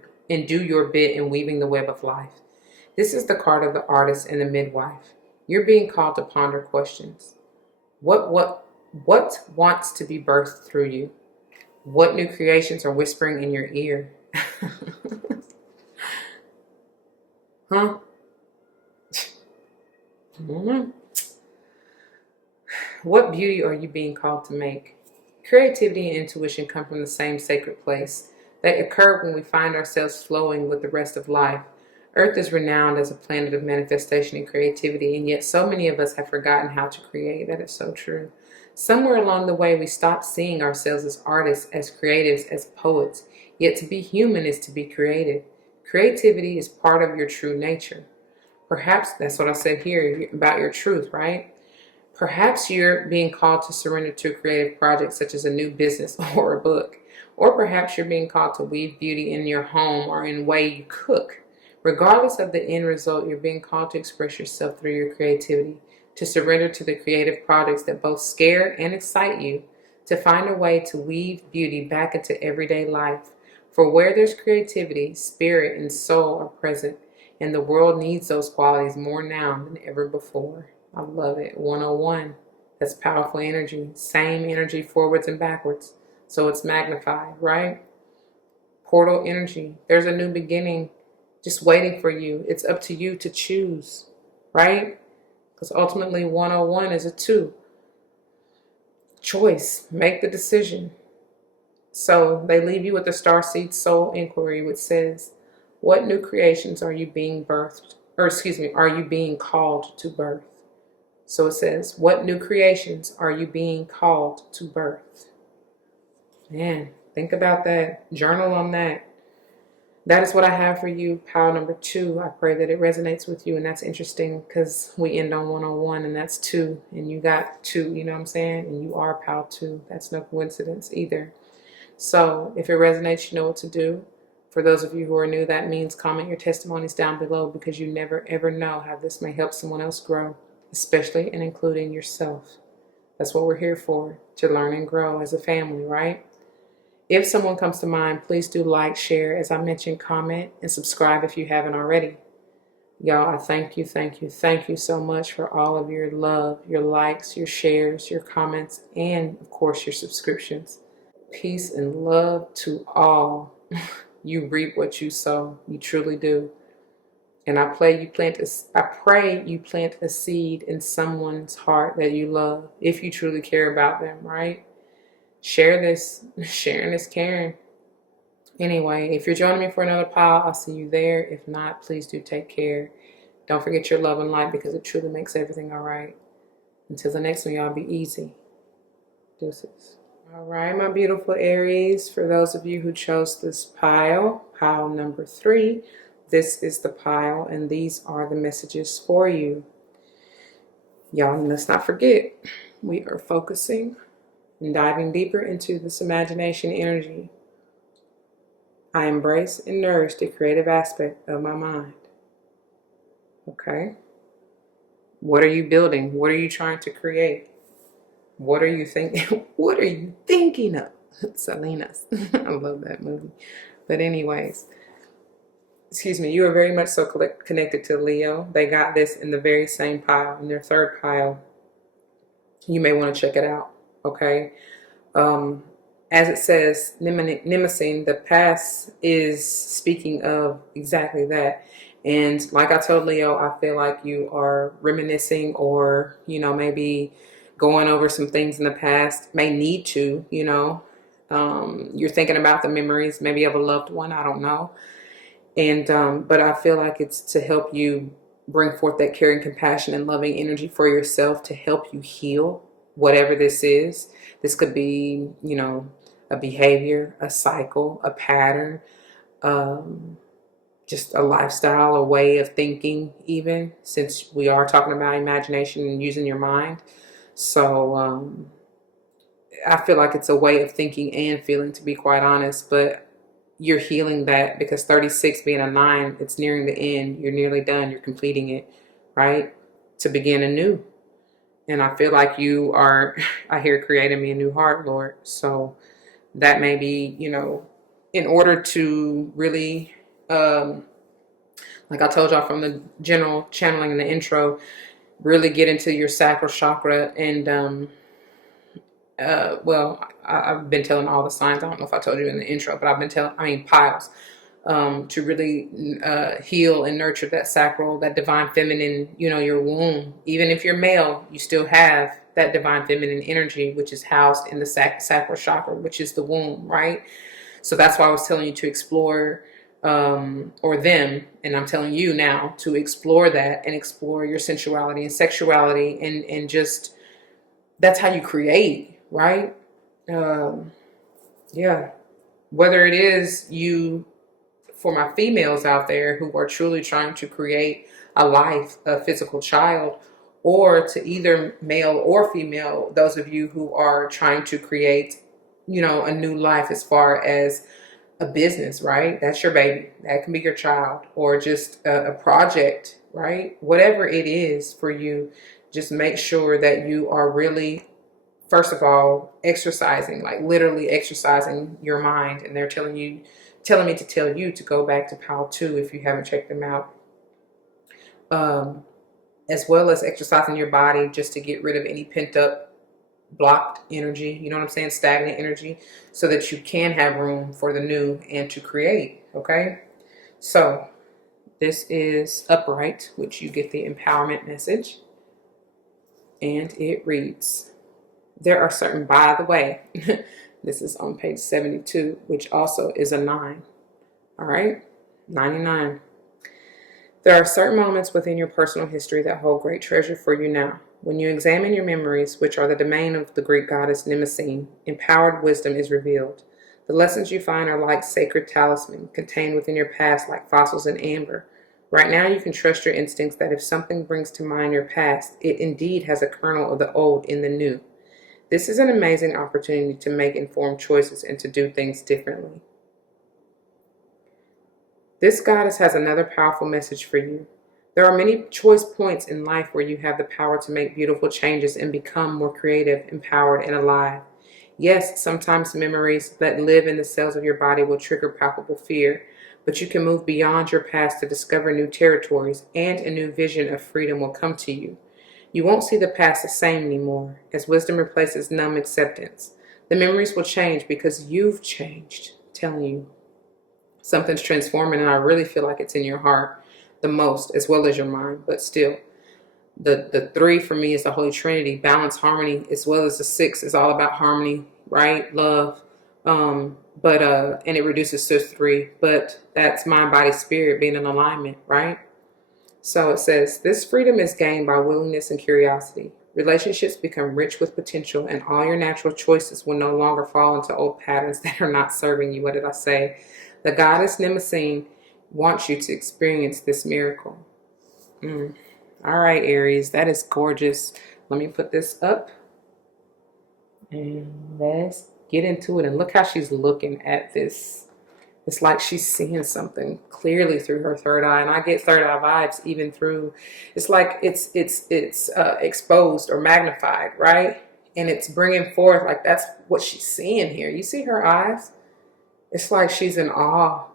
bit in weaving the web of life. This is the card of the artist and the midwife. You're being called to ponder questions. What wants to be birthed through you? What new creations are whispering in your ear? Huh? What beauty are you being called to make? Creativity and intuition come from the same sacred place. They occur when we find ourselves flowing with the rest of life. Earth is renowned as a planet of manifestation and creativity, and yet so many of us have forgotten how to create. That is so true. Somewhere along the way, we stopped seeing ourselves as artists, as creatives, as poets. Yet to be human is to be creative. Creativity is part of your true nature. Perhaps that's what I said here about your truth, right? Perhaps you're being called to surrender to a creative project such as a new business or a book. Or perhaps you're being called to weave beauty in your home or in the way you cook. Regardless of the end result, you're being called to express yourself through your creativity, to surrender to the creative projects that both scare and excite you, to find a way to weave beauty back into everyday life. For where there's creativity, spirit and soul are present, and the world needs those qualities more now than ever before. I love it. 101. That's powerful energy. Same energy forwards and backwards. So it's magnified, right? portal energy. There's a new beginning just waiting for you. It's up to you to choose, right? Because ultimately 101 is a 2. Choice. Make the decision. So they leave you with the Starseed Soul Inquiry, which says, what new creations are you being birthed? Or excuse me, are you being called to birth? So it says, what new creations are you being called to birth? Man, think about that. Journal on that. That is what I have for you, pile number 2. I pray that it resonates with you. And that's interesting because we end on 101 and that's 2. And you got 2, you know what I'm saying? And you are pile 2. That's no coincidence either. So if it resonates, you know what to do. For those of you who are new, that means comment your testimonies down below, because you never ever know how this may help someone else grow, especially and including yourself. That's what we're here for, to learn and grow as a family, right? If someone comes to mind, please do like, share, as I mentioned, comment, and subscribe if you haven't already. Y'all, I thank you so much for all of your love, your likes, your shares, your comments, and of course your subscriptions. Peace and love to all. You reap what you sow. You truly do. And I pray you plant a seed in someone's heart that you love, if you truly care about them, right? Share this. Sharing is caring. Anyway, if you're joining me for another pile, I'll see you there. If not, please do take care. Don't forget your love and light, because it truly makes everything all right. Until the next one, y'all, be easy. Deuces. All right, my beautiful Aries, for those of you who chose this pile number 3, this is the pile, and these are the messages for you. Y'all, let's not forget, we are focusing and diving deeper into this imagination energy. I embrace and nourish the creative aspect of my mind. Okay? What are you building? What are you trying to create? What are you thinking? What are you thinking of? Selena's. I love that movie. But anyways, excuse me, you are very much so connected to Leo. They got this in the very same pile, in their third pile. You may want to check it out. Okay? As it says, Mnemosyne, the past is speaking of exactly that. And like I told Leo, I feel like you are reminiscing, or, you know, maybe going over some things in the past, may need to, you know. You're thinking about the memories, maybe of a loved one, I don't know. And but I feel like it's to help you bring forth that caring, compassion, and loving energy for yourself, to help you heal whatever this is. This could be, you know, a behavior, a cycle, a pattern, just a lifestyle, a way of thinking, even, since we are talking about imagination and using your mind. So I feel like it's a way of thinking and feeling, to be quite honest, but you're healing that, because 36 being a 9, it's nearing the end. You're nearly done. You're completing it, right? To begin anew. And I feel like you are, I hear, creating me a new heart, Lord. So that may be, you know, in order to really, like I told y'all from the general channeling in the intro, really get into your sacral chakra. And well, I've been telling all the signs. I don't know if I told you in the intro, but I've been telling, piles, to really heal and nurture that sacral, that divine feminine, you know, your womb. Even if you're male, you still have that divine feminine energy, which is housed in the sacral chakra, which is the womb, right? So that's why I was telling you to explore, or them, and I'm telling you now to explore that, and explore your sensuality and sexuality, and just, that's how you create, right? Yeah. Whether it is you, for my females out there who are truly trying to create a life, a physical child, or to either male or female, those of you who are trying to create, you know, a new life as far as a business, right? That's your baby. That can be your child, or just a project, right? Whatever it is for you, just make sure that you are really, first of all, exercising, like literally exercising your mind. And they're telling me to tell you to go back to pile 2 if you haven't checked them out. As well as exercising your body, just to get rid of any pent up blocked energy, you know what I'm saying, stagnant energy, so that you can have room for the new and to create, okay? So this is upright, which you get the empowerment message, and it reads, there are certain, by the way, this is on page 72, which also is a 9, all right, 99. There are certain moments within your personal history that hold great treasure for you now. When you examine your memories, which are the domain of the Greek goddess Mnemosyne, empowered wisdom is revealed. The lessons you find are like sacred talisman, contained within your past like fossils in amber. Right now you can trust your instincts that if something brings to mind your past, it indeed has a kernel of the old in the new. This is an amazing opportunity to make informed choices and to do things differently. This goddess has another powerful message for you. There are many choice points in life where you have the power to make beautiful changes and become more creative, empowered, and alive. Yes, sometimes memories that live in the cells of your body will trigger palpable fear, but you can move beyond your past to discover new territories, and a new vision of freedom will come to you. You won't see the past the same anymore, as wisdom replaces numb acceptance. The memories will change because you've changed. I'm telling you, something's transforming, and I really feel like it's in your heart the most, as well as your mind. But still, the 3 for me is the Holy Trinity, balance, harmony, as well as the 6 is all about harmony, right? Love. And it reduces to 3, but that's mind, body, spirit being in alignment, right? So it says, this freedom is gained by willingness and curiosity. Relationships become rich with potential, and all your natural choices will no longer fall into old patterns that are not serving you. What did I say? The goddess Mnemosyne wants you to experience this miracle. All right, Aries, that is gorgeous. Let me put this up and let's get into it. And look how she's looking at this. It's like she's seeing something clearly through her third eye, and I get third eye vibes even through. It's like it's exposed or magnified, right? And it's bringing forth, like, that's what she's seeing here. You see her eyes? It's like she's in awe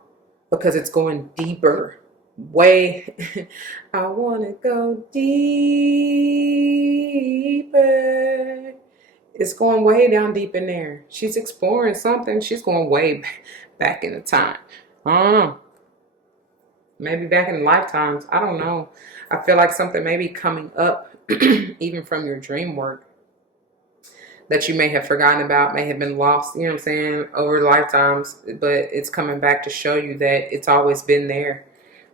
because it's going deeper. Way, I want to go deeper. It's going way down deep in there. She's exploring something. She's going way back in the time. Maybe back in lifetimes. I don't know. I feel like something may be coming up, even from your dream work, that you may have forgotten about, may have been lost, you know what I'm saying, over lifetimes, but it's coming back to show you that it's always been there,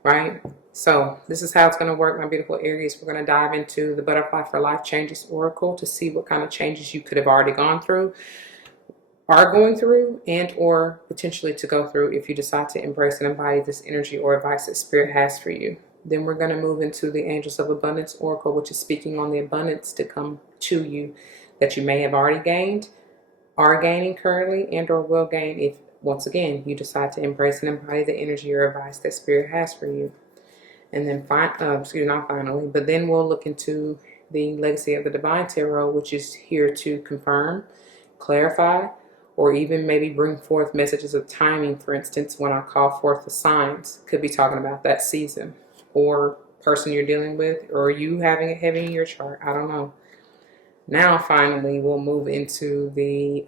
right? So this is how it's going to work, my beautiful Aries. We're going to dive into the Butterfly for Life Changes Oracle to see what kind of changes you could have already gone through, are going through, and or potentially to go through if you decide to embrace and embody this energy or advice that Spirit has for you. Then we're going to move into the Angels of Abundance Oracle, which is speaking on the abundance to come to you that you may have already gained, are gaining currently, and or will gain if, once again, you decide to embrace and embody the energy or advice that Spirit has for you. And then, not finally, but then we'll look into the Legacy of the Divine Tarot, which is here to confirm, clarify, or even maybe bring forth messages of timing. For instance, when I call forth the signs, could be talking about that season or person you're dealing with, or you having it heavy in your chart. I don't know. Now, finally, we'll move into the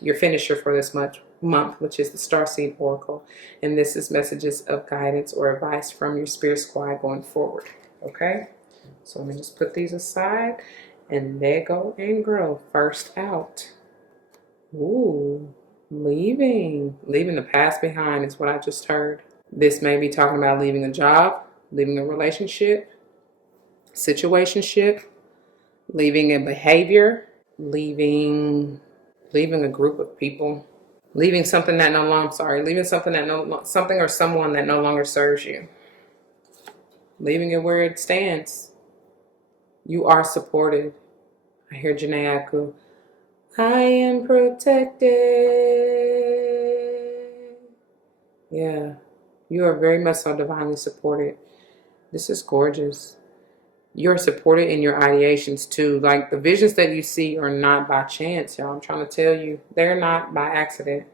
your finisher for this month, which is the Starseed Oracle. And this is messages of guidance or advice from your spirit squad going forward. Okay? So let me just put these aside, and there go and grow. First out. Ooh, leaving the past behind is what I just heard. This may be talking about leaving a job, leaving a relationship, situationship, leaving a behavior, leaving a group of people, leaving something that leaving something or someone that no longer serves you, leaving it where it stands. You are supported. I hear Janae Aku. I am protected. Yeah, you are very much so divinely supported. This is gorgeous. You're supported in your ideations too. Like, the visions that you see are not by chance, y'all. I'm trying to tell you, they're not by accident.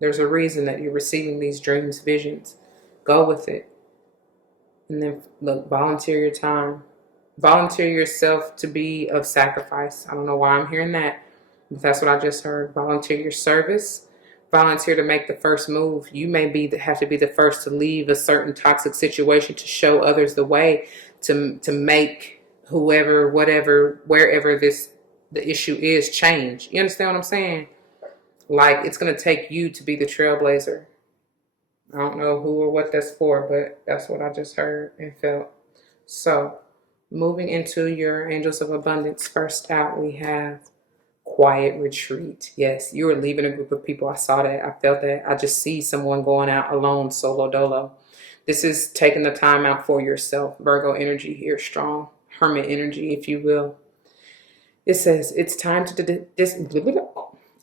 There's a reason that you're receiving these dreams, visions. Go with it. And then look, volunteer your time. Volunteer yourself to be of sacrifice. I don't know why I'm hearing that, but that's what I just heard. Volunteer your service. Volunteer to make the first move. You may have to be the first to leave a certain toxic situation to show others the way to make whoever, whatever, wherever the issue is change. You understand what I'm saying? Like, it's going to take you to be the trailblazer. I don't know who or what that's for, but that's what I just heard and felt. So, moving into your angels of abundance, first out we have quiet retreat. Yes, you are leaving a group of people. I saw that. I felt that. I just see someone going out alone, solo dolo. This is taking the time out for yourself. Virgo energy here, strong. Hermit energy, if you will. It says it's time to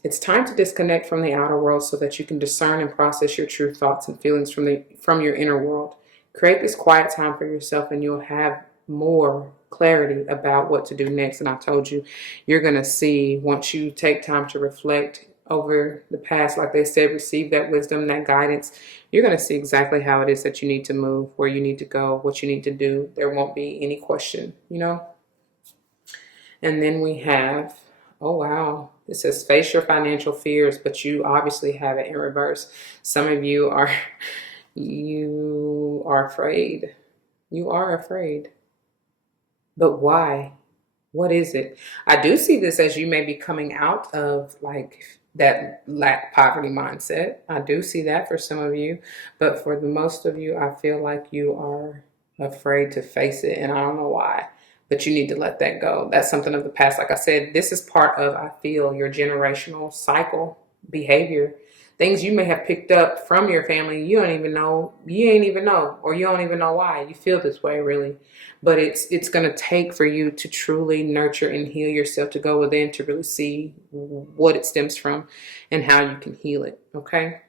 it's time to disconnect from the outer world so that you can discern and process your true thoughts and feelings from your inner world. Create this quiet time for yourself and you'll have more clarity about what to do next. And I told you, you're going to see once you take time to reflect over the past, like they said, receive that wisdom, that guidance, you're going to see exactly how it is that you need to move, where you need to go, what you need to do. There won't be any question, you know? And then we have, oh wow, it says face your financial fears, but you obviously have it in reverse. Some of you are, you are afraid. You are afraid. But why? What is it? I do see this as you may be coming out of like that lack poverty mindset. I do see that for some of you, but for the most of you, I feel like you are afraid to face it, and I don't know why. But you need to let that go. That's something of the past. Like I said, this is part of, I feel, your generational cycle behavior. Things you may have picked up from your family, you ain't even know, or you don't even know why you feel this way, really. But it's going to take for you to truly nurture and heal yourself, to go within, to really see what it stems from and how you can heal it, okay?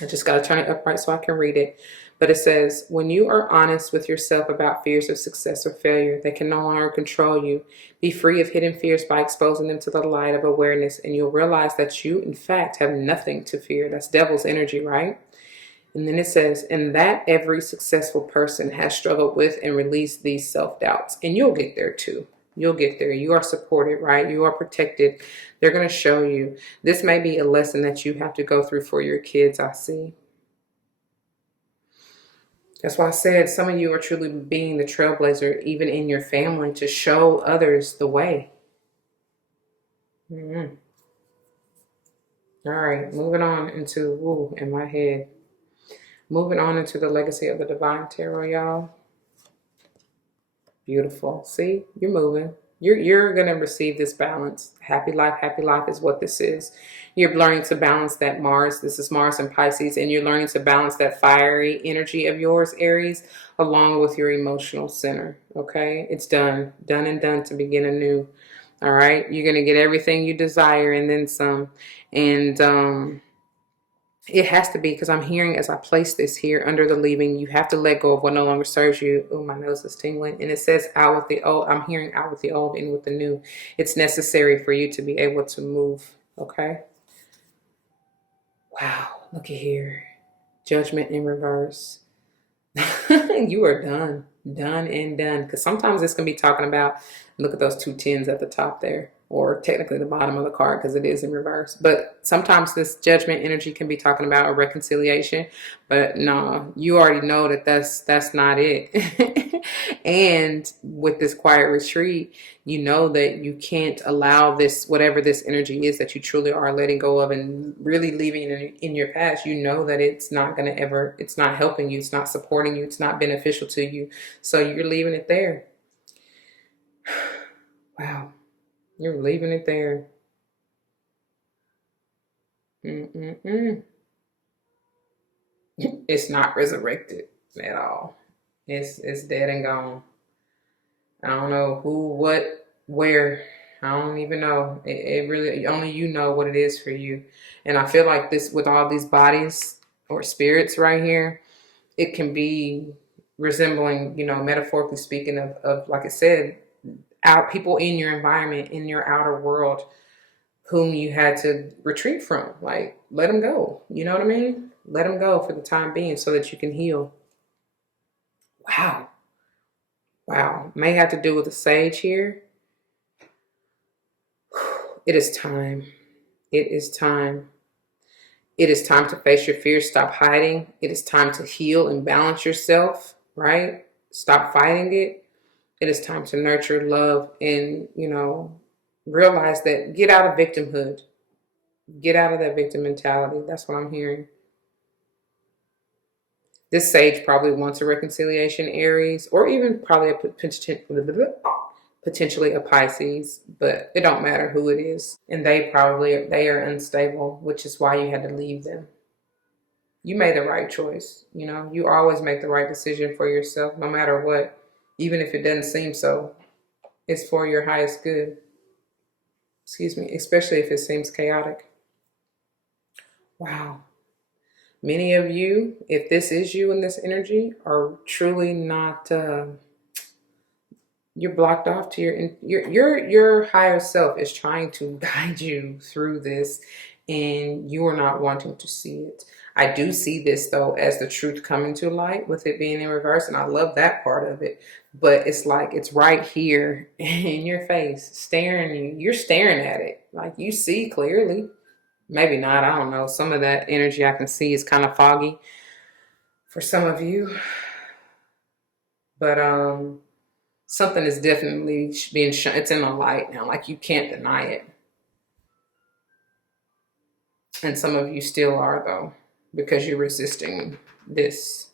I just got to turn it upright so I can read it. But it says, when you are honest with yourself about fears of success or failure, they can no longer control you. Be free of hidden fears by exposing them to the light of awareness, and you'll realize that you, in fact, have nothing to fear. That's devil's energy, right? And then it says, and that every successful person has struggled with and released these self-doubts. And you'll get there too. You'll get there. You are supported, right? You are protected. They're going to show you. This may be a lesson that you have to go through for your kids, I see. That's why I said some of you are truly being the trailblazer, even in your family, to show others the way. Mm-hmm. All right, moving on into, in my head. Moving on into the legacy of the Divine Tarot, y'all. Beautiful. See, you're moving. You're going to receive this balance. Happy life is what this is. You're learning to balance that Mars. This is Mars and Pisces. And you're learning to balance that fiery energy of yours, Aries, along with your emotional center. Okay? It's done. Done and done to begin anew. All right? You're going to get everything you desire and then some. And it has to be, because I'm hearing as I place this here under the leaving, you have to let go of what no longer serves you. Oh, my nose is tingling. And it says out with the old. I'm hearing out with the old, in with the new. It's necessary for you to be able to move. Okay. Wow. Look at here. Judgment in reverse. You are done. Done and done. Because sometimes this can be talking about, look at those two tens at the top there. Or technically the bottom of the card, because it is in reverse. But sometimes this judgment energy can be talking about a reconciliation. But no, you already know that that's not it. And with this quiet retreat, you know that you can't allow this, whatever this energy is that you truly are letting go of and really leaving in your past, you know that it's not going to ever, it's not helping you, it's not supporting you, it's not beneficial to you. So you're leaving it there. Wow. You're leaving it there. It's not resurrected at all. It's dead and gone. I don't know who, what, where. I don't even know. It really, only you know what it is for you. And I feel like this, with all these bodies or spirits right here, it can be resembling, metaphorically speaking, of like I said, people in your environment, in your outer world, whom you had to retreat from. Like, let them go. You know what I mean? Let them go for the time being so that you can heal. Wow. May have to do with the sage here. It is time. It is time. It is time to face your fears. Stop hiding. It is time to heal and balance yourself, right? Stop fighting it. It is time to nurture, love, and, realize that get out of victimhood. Get out of that victim mentality. That's what I'm hearing. This sage probably wants a reconciliation, Aries, or even probably potentially a Pisces, but it don't matter who it is. And they are unstable, which is why you had to leave them. You made the right choice. You always make the right decision for yourself, no matter what. Even if it doesn't seem so, it's for your highest good. Excuse me, especially if it seems chaotic. Wow. Many of you, if this is you in this energy, are truly not, you're blocked off to your higher self is trying to guide you through this, and you are not wanting to see it. I do see this, though, as the truth coming to light with it being in reverse, and I love that part of it. But it's like it's right here in your face, staring you. You're staring at it. Like you see clearly. Maybe not. I don't know. Some of that energy I can see is kind of foggy for some of you. But something is definitely being shown. It's in the light now. Like you can't deny it. And some of you still are, though, because you're resisting this.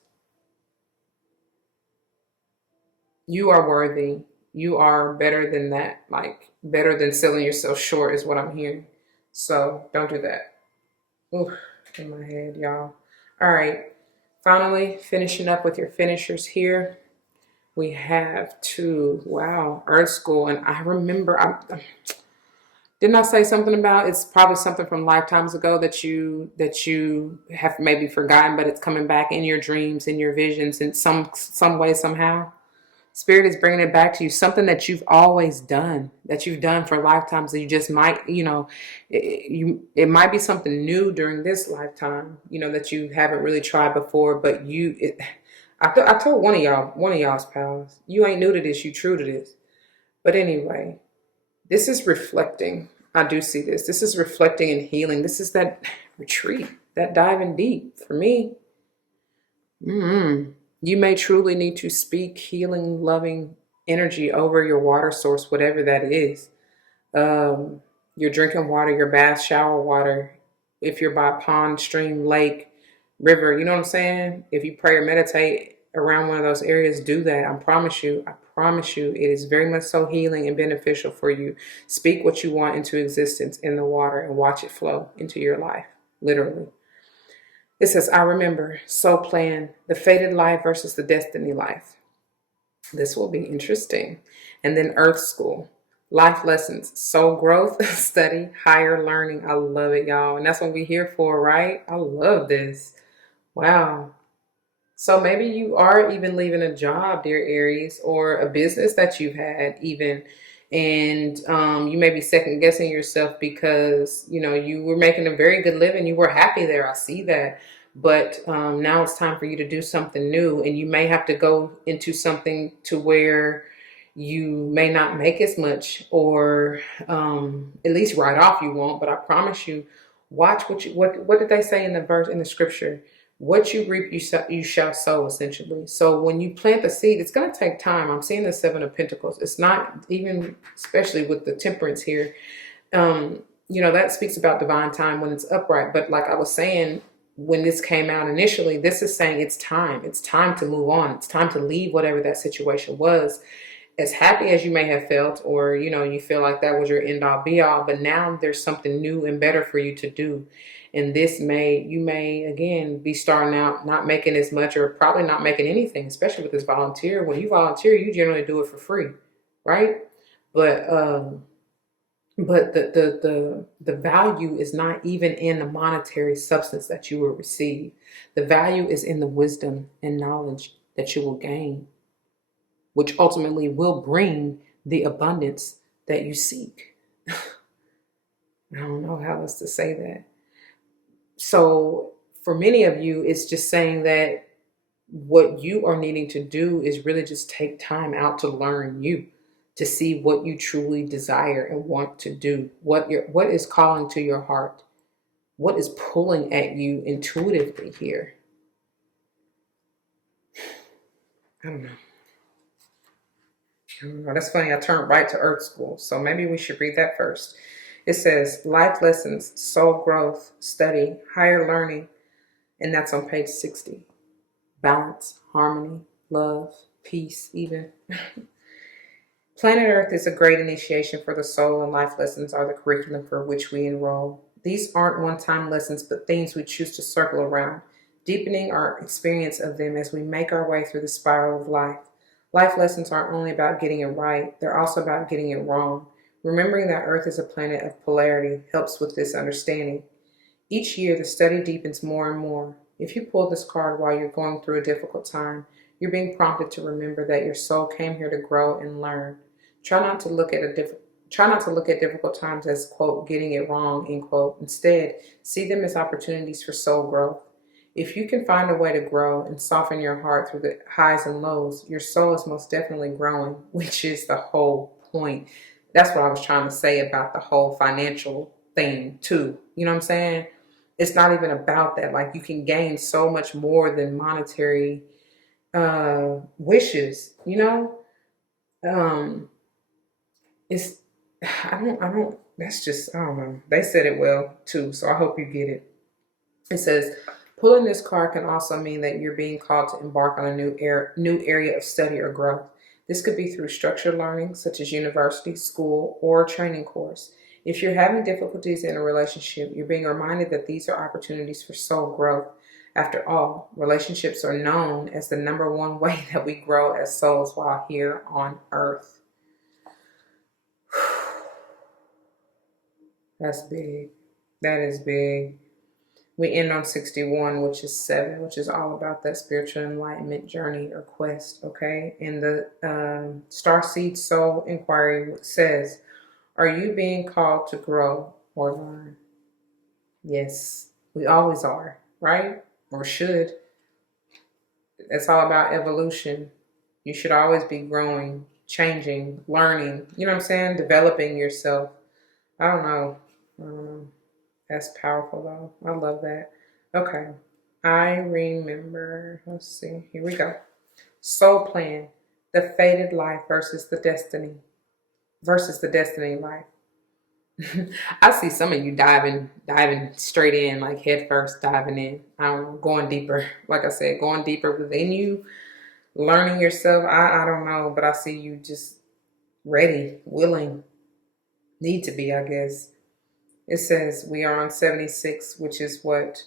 You are worthy. You are better than that. Like better than selling yourself short is what I'm hearing. So don't do that. Oof, in my head, y'all. All right. Finally, finishing up with your finishers here. We have two. Wow, Earth School. And I remember, didn't I say something about it's probably something from lifetimes ago that you have maybe forgotten, but it's coming back in your dreams, in your visions, in some way, somehow. Spirit is bringing it back to you, something that you've always done, that you've done for lifetimes that you just might, it might be something new during this lifetime, that you haven't really tried before, but I told one of y'all's pals, you ain't new to this, you true to this. But anyway, this is reflecting. I do see this. This is reflecting and healing. This is that retreat, that diving deep for me. You may truly need to speak healing, loving energy over your water source, whatever that is. Your drinking water, your bath, shower water. If you're by a pond, stream, lake, river, you know what I'm saying? If you pray or meditate around one of those areas, do that. I promise you, it is very much so healing and beneficial for you. Speak what you want into existence in the water and watch it flow into your life, literally. It says, I remember, so plan, the fated life versus the destiny life. This will be interesting. And then Earth School, life lessons, soul growth, study, higher learning. I love it, y'all. And that's what we're here for, right? I love this. Wow. So maybe you are even leaving a job, dear Aries, or a business that you've had even. And you may be second guessing yourself because, you were making a very good living. You were happy there. I see that. But now it's time for you to do something new. And you may have to go into something to where you may not make as much, or at least right off you won't. But I promise you, watch what did they say in the verse, in the scripture? What you reap, you shall sow, essentially. So when you plant the seed, it's going to take time. I'm seeing the Seven of Pentacles. It's not even, especially with the Temperance here, that speaks about divine time when it's upright. But like I was saying, when this came out initially, this is saying it's time. It's time to move on. It's time to leave whatever that situation was. As happy as you may have felt, or, you feel like that was your end all be all, but now there's something new and better for you to do. And you may again be starting out not making as much, or probably not making anything, especially with this volunteer. When you volunteer, you generally do it for free, right? But the value is not even in the monetary substance that you will receive. The value is in the wisdom and knowledge that you will gain, which ultimately will bring the abundance that you seek. I don't know how else to say that. So for many of you, it's just saying that what you are needing to do is really just take time out to learn you, to see what you truly desire and want to do, what is calling to your heart, what is pulling at you intuitively here. I don't know. That's funny. I turned right to Earth School, so maybe we should read that first. It says life lessons, soul growth, study, higher learning, and that's on page 60. Balance, harmony, love, peace, even. Planet Earth is a great initiation for the soul, and life lessons are the curriculum for which we enroll. These aren't one-time lessons, but themes we choose to circle around, deepening our experience of them as we make our way through the spiral of life. Life lessons aren't only about getting it right, they're also about getting it wrong. Remembering that Earth is a planet of polarity helps with this understanding. Each year, the study deepens more and more. If you pull this card while you're going through a difficult time, you're being prompted to remember that your soul came here to grow and learn. Try not to look at difficult times as, quote, getting it wrong, end quote. Instead, see them as opportunities for soul growth. If you can find a way to grow and soften your heart through the highs and lows, your soul is most definitely growing, which is the whole point. That's what I was trying to say about the whole financial thing too. You know what I'm saying? It's not even about that. Like, you can gain so much more than monetary wishes, you know? It's that's just, I don't know. They said it well too, so I hope you get it. It says, pulling this card can also mean that you're being called to embark on a new area of study or growth. This could be through structured learning, such as university, school, or training course. If you're having difficulties in a relationship, you're being reminded that these are opportunities for soul growth. After all, relationships are known as the #1 way that we grow as souls while here on Earth. That's big. That is big. We end on 61, which is 7, which is all about that spiritual enlightenment journey or quest, okay? And the Starseed Soul Inquiry says, are you being called to grow or learn? Yes, we always are, right? Or should. It's all about evolution. You should always be growing, changing, learning, you know what I'm saying? Developing yourself. I don't know. That's powerful though. I love that. Okay. I remember. Let's see. Here we go. Soul plan. The fated life versus the destiny. Versus the destiny life. I see some of you diving straight in, like head first, diving in. I don't know, going deeper. Like I said, going deeper within you, learning yourself. I don't know, but I see you just ready, willing, need to be, I guess. It says we are on 76, which is what?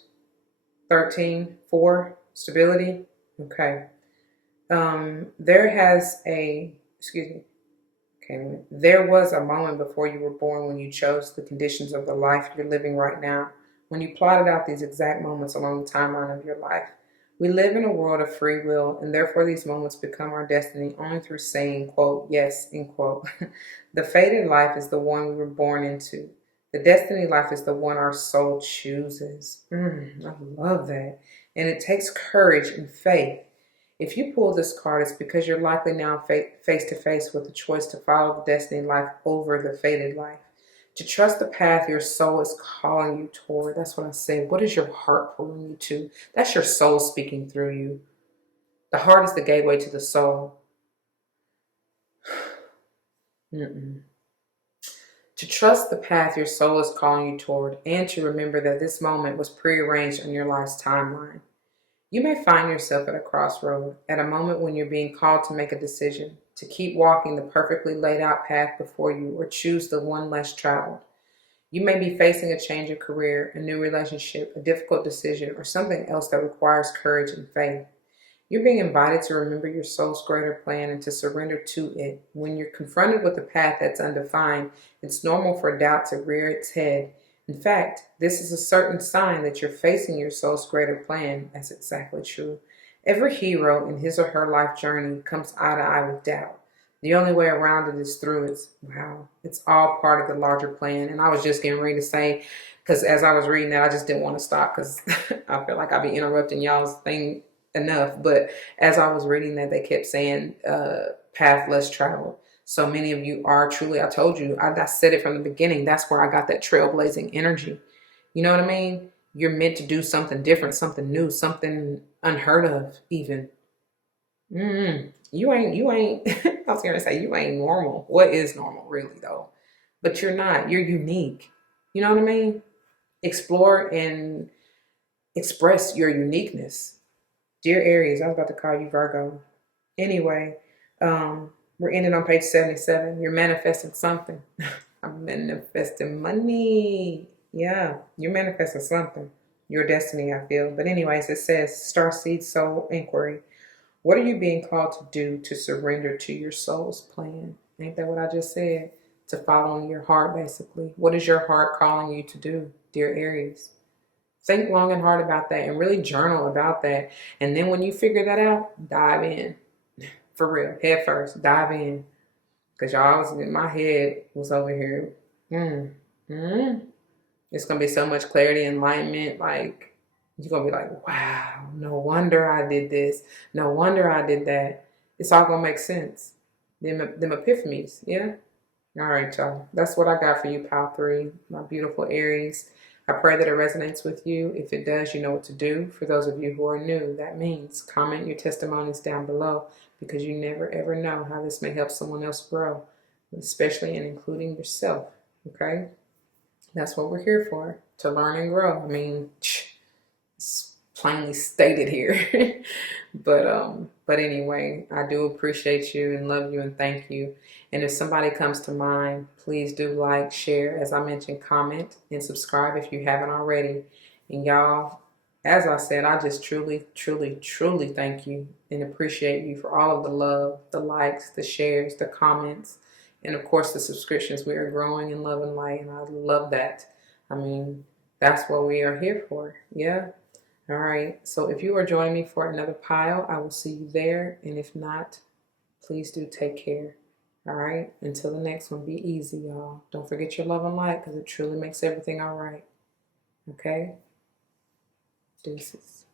13, 4, stability. Okay. There was a moment before you were born when you chose the conditions of the life you're living right now, when you plotted out these exact moments along the timeline of your life. We live in a world of free will, and therefore these moments become our destiny only through saying, quote, yes, end quote. The fated life is the one we were born into. The destiny life is the one our soul chooses. I love that. And it takes courage and faith. If you pull this card, it's because you're likely now face to face with the choice to follow the destiny life over the fated life. To trust the path your soul is calling you toward. That's what I say. What is your heart pulling you to? That's your soul speaking through you. The heart is the gateway to the soul. To trust the path your soul is calling you toward, and to remember that this moment was prearranged on your life's timeline. You may find yourself at a crossroad, at a moment when you're being called to make a decision, to keep walking the perfectly laid out path before you, or choose the one less traveled. You may be facing a change of career, a new relationship, a difficult decision, or something else that requires courage and faith. You're being invited to remember your soul's greater plan and to surrender to it. When you're confronted with a path that's undefined, it's normal for doubt to rear its head. In fact, this is a certain sign that you're facing your soul's greater plan. That's exactly true. Every hero in his or her life journey comes eye to eye with doubt. The only way around it is through it. Wow. It's all part of the larger plan. And I was just getting ready to say, because as I was reading that, I just didn't want to stop because I feel like I'll be interrupting y'all's thing enough. But as I was reading that, they kept saying path less traveled. So many of you are truly, I told you, I said it from the beginning. That's where I got that trailblazing energy. You know what I mean? You're meant to do something different, something new, something unheard of even. You ain't, I was going to say, you ain't normal. What is normal, really, though? But you're not. You're unique. You know what I mean? Explore and express your uniqueness. Dear Aries, I was about to call you Virgo. Anyway, we're ending on page 77. You're manifesting something. I'm manifesting money. Yeah, you're manifesting something. Your destiny, I feel. But anyways, it says Starseed Soul Inquiry. What are you being called to do to surrender to your soul's plan? Ain't that what I just said? To follow in your heart, basically. What is your heart calling you to do, dear Aries? Think long and hard about that and really journal about that. And then when you figure that out, dive in. For real, head first, dive in. Because y'all, my head was over here. It's going to be so much clarity, enlightenment. Like, you're going to be like, wow, no wonder I did this. No wonder I did that. It's all going to make sense. Them epiphanies, yeah? All right, y'all. That's what I got for you, Pile 3, my beautiful Aries. I pray that it resonates with you. If it does, you know what to do. For those of you who are new, that means comment your testimonies down below, because you never ever know how this may help someone else grow, especially and including yourself, okay? That's what we're here for, to learn and grow. I mean, it's plainly stated here. But anyway, I do appreciate you and love you and thank you. And if somebody comes to mind, please do like, share, as I mentioned, comment, and subscribe if you haven't already. And y'all, as I said, I just truly, truly, truly thank you and appreciate you for all of the love, the likes, the shares, the comments, and of course the subscriptions. We are growing in love and light, and I love that. I mean, that's what we are here for. Yeah. All right. So if you are joining me for another pile, I will see you there. And if not, please do take care. All right. Until the next one, be easy, y'all. Don't forget your love and light, because it truly makes everything all right. Okay. Deuces.